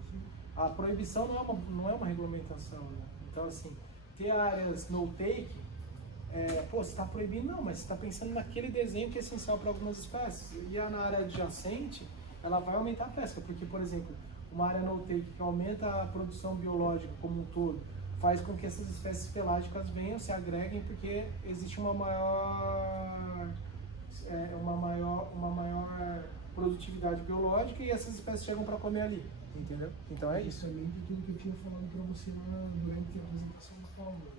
A proibição não é uma regulamentação, né? Então assim, ter áreas no-take, você está proibindo, não, mas você está pensando naquele desenho que é essencial para algumas espécies. E na área adjacente, ela vai aumentar a pesca, porque, por exemplo, uma área no-take que aumenta a produção biológica como um todo, faz com que essas espécies pelágicas venham, se agreguem, porque existe uma maior produtividade biológica e essas espécies chegam para comer ali, entendeu? Então é isso. Também de tudo que eu tinha falado para você lá durante a apresentação da Paula.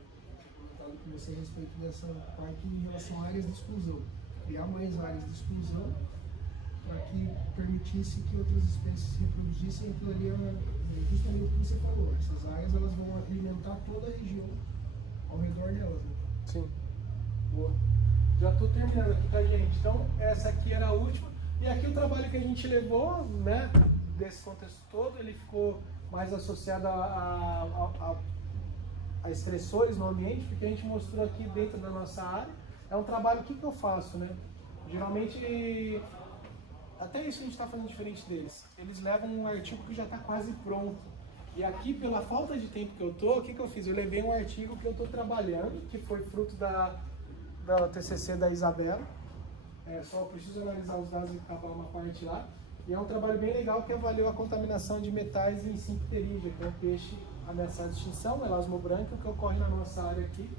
Com você a respeito dessa parte em relação a áreas de exclusão. Criar mais áreas de exclusão para que permitisse que outras espécies se reproduzissem. Aquilo ali é justamente o que você falou. Essas áreas elas vão alimentar toda a região ao redor delas. Né? Sim. Boa. Já estou terminando aqui, tá, gente? Então, essa aqui era a última. E aqui o trabalho que a gente levou, né, desse contexto todo, ele ficou mais associado a estressores no ambiente, porque a gente mostrou aqui dentro da nossa área. É um trabalho, o que eu faço, né? Geralmente, até isso a gente está fazendo diferente deles. Eles levam um artigo que já está quase pronto. E aqui, pela falta de tempo que eu tô, o que eu fiz? Eu levei um artigo que eu estou trabalhando, que foi fruto da TCC da Isabela. Só preciso analisar os dados e acabar uma parte lá. E é um trabalho bem legal que avaliou a contaminação de metais em Sympteria, que é um peixe ameaçado de extinção, melasma branca, que ocorre na nossa área aqui.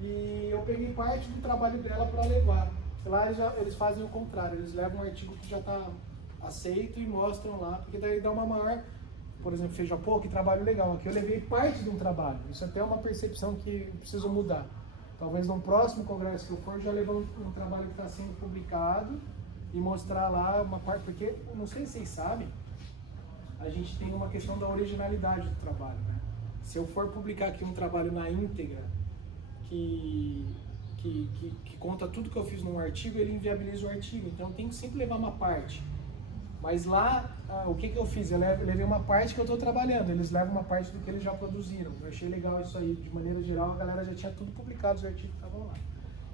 E eu peguei parte do trabalho dela para levar. Lá eles fazem o contrário, eles levam um artigo que já está aceito e mostram lá, porque daí dá uma maior, por exemplo, feijão, que trabalho legal. Aqui eu levei parte de um trabalho, isso até é uma percepção que eu preciso mudar. Talvez no próximo congresso que eu for, já levar um trabalho que está sendo publicado e mostrar lá uma parte, porque, não sei se vocês sabem, a gente tem uma questão da originalidade do trabalho, né? Se eu for publicar aqui um trabalho na íntegra, que conta tudo que eu fiz num artigo, ele inviabiliza o artigo, então tem que sempre levar uma parte. Mas lá, o que eu fiz? Eu levei uma parte que eu estou trabalhando, eles levam uma parte do que eles já produziram. Eu achei legal isso aí, de maneira geral a galera já tinha tudo publicado, os artigos estavam lá.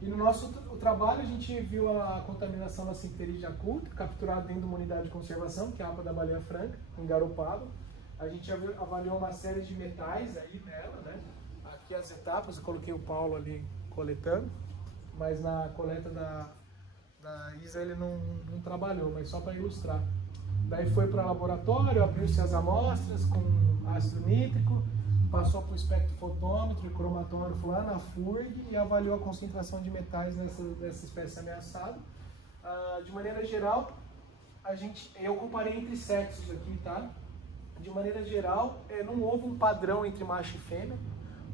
E no nosso trabalho a gente viu a contaminação da Sympteria culta, capturada dentro de uma unidade de conservação, que é a APA da Baleia Franca, em Garopaba. A gente avaliou uma série de metais aí nela, né? Aqui as etapas, eu coloquei o Paulo ali coletando, mas na coleta da Isa ele não trabalhou, mas só para ilustrar. Daí foi para o laboratório, abriu-se as amostras com ácido nítrico, passou para o espectrofotômetro e cromatógrafo lá na FURG e avaliou a concentração de metais nessa espécie ameaçada. De maneira geral, eu comparei entre sexos aqui, tá? De maneira geral, não houve um padrão entre macho e fêmea.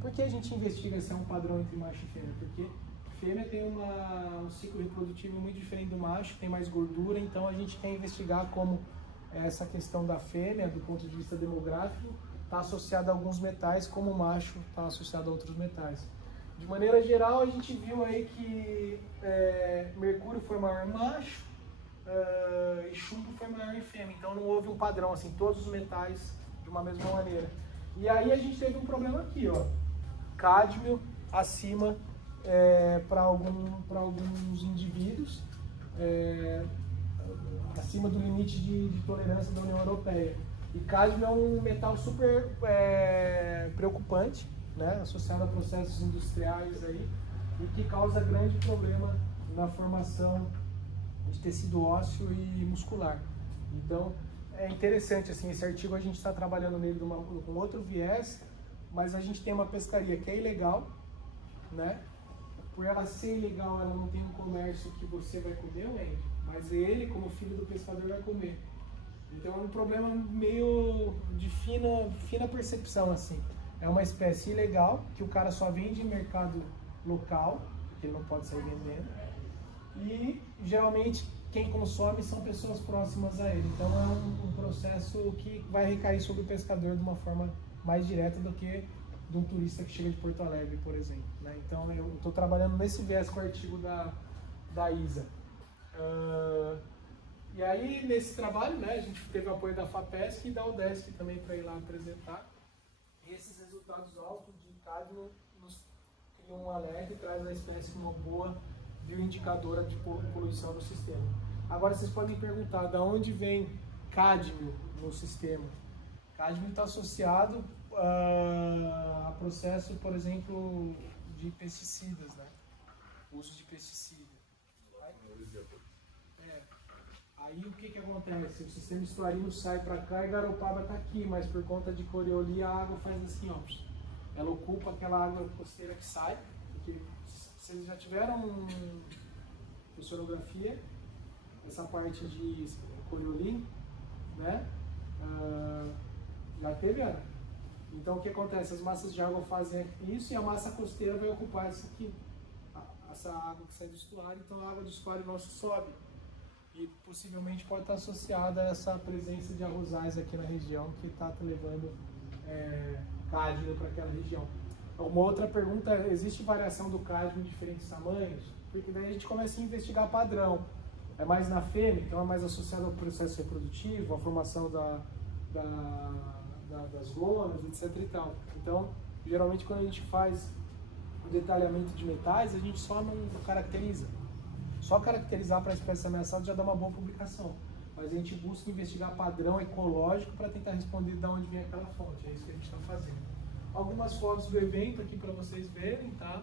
Por que a gente investiga se é um padrão entre macho e fêmea? Porque fêmea tem um ciclo reprodutivo muito diferente do macho, tem mais gordura, então a gente quer investigar como essa questão da fêmea, do ponto de vista demográfico, está associada a alguns metais, como o macho está associado a outros metais. De maneira geral, a gente viu aí que mercúrio foi maior em macho e chumbo foi maior em fêmea, então não houve um padrão, assim, todos os metais de uma mesma maneira. E aí a gente teve um problema aqui, ó, cádmio acima para alguns indivíduos, acima do limite de tolerância da União Europeia. E cádmio é um metal super preocupante, né, associado a processos industriais aí, e que causa grande problema na formação de tecido ósseo e muscular. Então, é interessante, assim, esse artigo a gente está trabalhando nele com outro viés, mas a gente tem uma pescaria que é ilegal, né? Por ela ser ilegal, ela não tem um comércio que você vai comer, Wendy, mas ele, como filho do pescador, vai comer. Então é um problema meio de fina percepção, assim. É uma espécie ilegal, que o cara só vende em mercado local, porque ele não pode sair vendendo. E, geralmente, quem consome são pessoas próximas a ele. Então é um processo que vai recair sobre o pescador de uma forma mais direta do que de um turista que chega de Porto Alegre, por exemplo, né? Então eu estou trabalhando nesse viés com o artigo da ISA. E aí nesse trabalho, né, a gente teve o apoio da FAPESC e da UDESC também para ir lá apresentar. E esses resultados altos de cádmio nos criam um alerta e traz a espécie como uma boa bioindicadora de poluição no sistema. Agora vocês podem perguntar, de onde vem cádmio no sistema? Cádmio está associado a processo, por exemplo, de pesticidas, né? Uso de pesticida. Aí o que acontece? O sistema estuarino sai para cá e Garopaba está aqui, mas por conta de Coriolis a água faz assim, ó. Ela ocupa aquela água costeira que sai, porque vocês já tiveram oceanografia, essa parte de Coriolis, né? Já teve, Ana? Então o que acontece? As massas de água fazem isso e a massa costeira vai ocupar isso aqui, essa água que sai do estuário, então a água do estuário nosso sobe. E possivelmente pode estar associada a essa presença de arrozais aqui na região que está levando cádmio para aquela região. Uma outra pergunta é, existe variação do cádmio em diferentes tamanhos? Porque daí a gente começa a investigar padrão. É mais na fêmea, então é mais associado ao processo reprodutivo, à formação das gonas, etc. e tal. Então, geralmente quando a gente faz o detalhamento de metais, a gente só não caracteriza. Só caracterizar para a espécie ameaçada já dá uma boa publicação. Mas a gente busca investigar padrão ecológico para tentar responder de onde vem aquela fonte. É isso que a gente está fazendo. Algumas fotos do evento aqui para vocês verem, tá?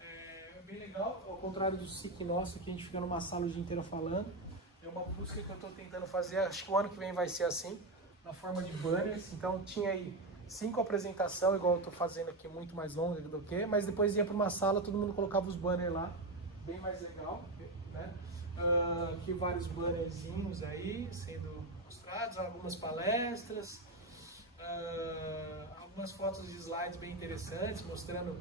É bem legal. Ao contrário do SIC nosso, que a gente fica numa sala o dia inteiro falando. É uma busca que eu estou tentando fazer. Acho que o ano que vem vai ser assim, na forma de banners. Então tinha aí 5 apresentações, igual eu estou fazendo aqui, muito mais longa do que. Mas depois ia para uma sala, todo mundo colocava os banners lá. Bem mais legal, né? Aqui vários bannerzinhos aí sendo mostrados, algumas palestras, algumas fotos de slides bem interessantes, mostrando,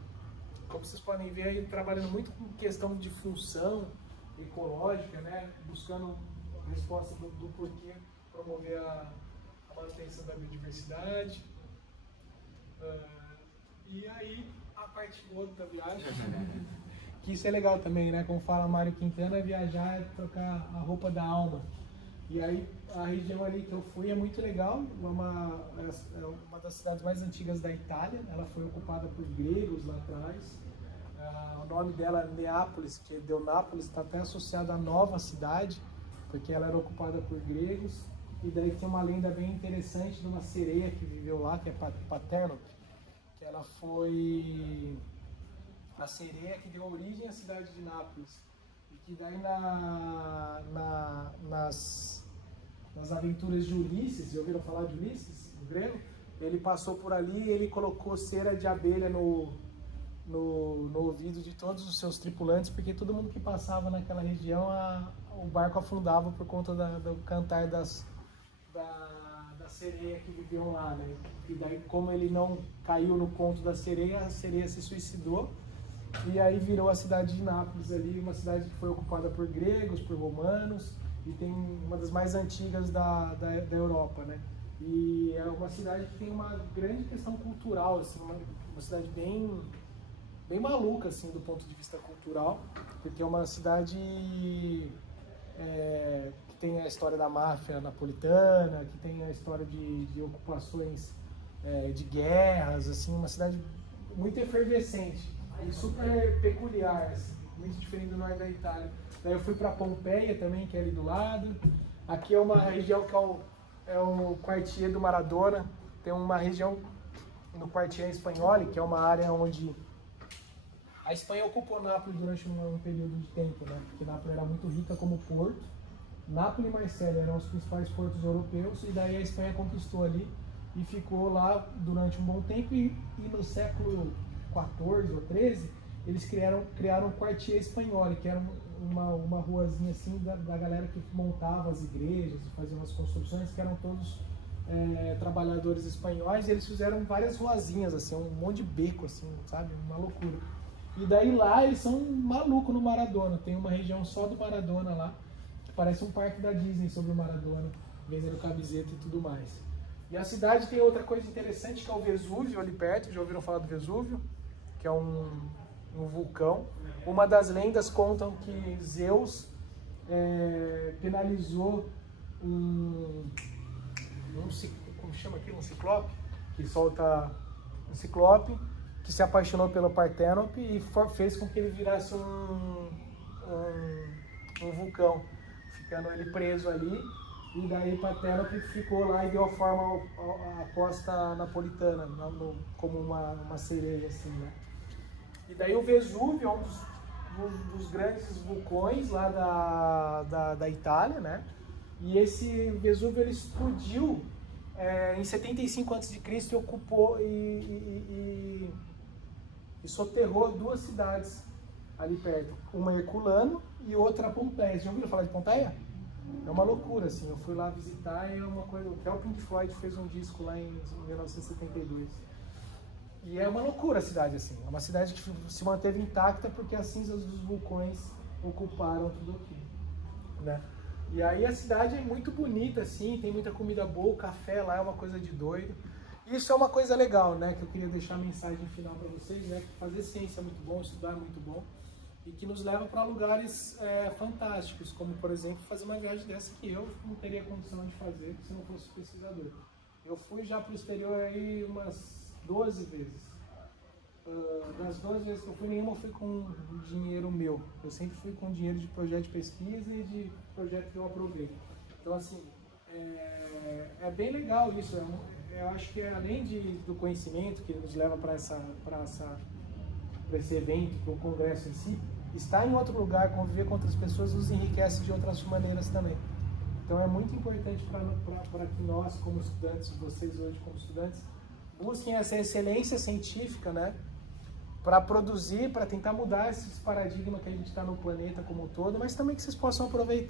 como vocês podem ver aí, trabalhando muito com questão de função ecológica, né? Buscando a resposta do porquê promover a manutenção da biodiversidade. E aí, a parte boa da viagem. Que isso é legal também, né? Como fala Mário Quintana, viajar é trocar a roupa da alma. E aí a região ali que eu fui é muito legal, é uma das cidades mais antigas da Itália, ela foi ocupada por gregos lá atrás. O nome dela é Neápolis, que deu Nápoles, está até associado à nova cidade, porque ela era ocupada por gregos. E daí tem uma lenda bem interessante de uma sereia que viveu lá, que é Paternope, que ela foi a sereia que deu origem à cidade de Nápoles. E que daí nas aventuras de Ulisses, já ouviram falar de Ulisses, o grego? Ele passou por ali e ele colocou cera de abelha no ouvido de todos os seus tripulantes, porque todo mundo que passava naquela região, o barco afundava por conta do cantar da sereia que viviam lá, né? E daí, como ele não caiu no conto da sereia, a sereia se suicidou. E aí virou a cidade de Nápoles ali, uma cidade que foi ocupada por gregos, por romanos, e tem uma das mais antigas da Europa, né? E é uma cidade que tem uma grande questão cultural, assim, uma cidade bem maluca, assim, do ponto de vista cultural, porque é uma cidade que tem a história da máfia napolitana, que tem a história de ocupações, de guerras, assim, uma cidade muito efervescente. E super peculiar, assim, muito diferente do norte da Itália. Daí eu fui para Pompeia também, que é ali do lado. Aqui é uma região que é o Quartier do Maradona. Tem uma região no Quartier Espanhol, que é uma área onde A Espanha ocupou Nápoles durante um período de tempo, né? Porque Nápoles era muito rica como porto. Nápoles e Marselha eram os principais portos europeus, e daí a Espanha conquistou ali e ficou lá durante um bom tempo. E no século XIV ou XIII, eles criaram o Quartier Espanhol, que era uma ruazinha assim da galera que montava as igrejas e fazia umas construções, que eram todos trabalhadores espanhóis, e eles fizeram várias ruazinhas, assim, um monte de beco, assim, sabe? Uma loucura. E daí lá eles são malucos no Maradona, tem uma região só do Maradona lá, que parece um parque da Disney sobre o Maradona, vendendo camiseta e tudo mais. E a cidade tem outra coisa interessante, que é o Vesúvio ali perto. Já ouviram falar do Vesúvio? Que é um vulcão. Uma das lendas contam que Zeus penalizou como chama aquilo? Um ciclope, que solta um ciclope, que se apaixonou pelo Parténope e fez com que ele virasse um vulcão, ficando ele preso ali. E daí Parténope ficou lá e deu a forma à costa napolitana, como uma sereia, assim, né? E daí o Vesúvio é um dos grandes vulcões lá da Itália, né? E esse Vesúvio ele explodiu em 75 a.C. e ocupou e soterrou duas cidades ali perto. Uma Herculano e outra Pompeia. Já ouviram falar de Pompeia? É uma loucura, assim. Eu fui lá visitar e é uma coisa... Até o Pink Floyd fez um disco lá em 1972. E é uma loucura a cidade, assim. É uma cidade que se manteve intacta porque as cinzas dos vulcões ocuparam tudo aquilo, né? E aí a cidade é muito bonita, assim, tem muita comida boa, o café lá é uma coisa de doido. Isso é uma coisa legal, né, que eu queria deixar a mensagem final para vocês, né, que fazer ciência é muito bom, estudar é muito bom, e que nos leva para lugares fantásticos, como, por exemplo, fazer uma viagem dessa que eu não teria condição de fazer se não fosse pesquisador. Eu fui já para o exterior aí umas 12 vezes. Das 12 vezes que eu fui, nenhuma eu fui com dinheiro meu. Eu sempre fui com dinheiro de projeto de pesquisa e de projeto que eu aprovei. Então, assim, é bem legal isso. Eu acho que além do conhecimento que nos leva para esse evento, para o congresso em si, estar em outro lugar, conviver com outras pessoas, nos enriquece de outras maneiras também. Então, é muito importante para que nós, como estudantes, vocês hoje como estudantes, busquem essa excelência científica, né? Para produzir, para tentar mudar esses paradigmas que a gente está no planeta como um todo, mas também que vocês possam aproveitar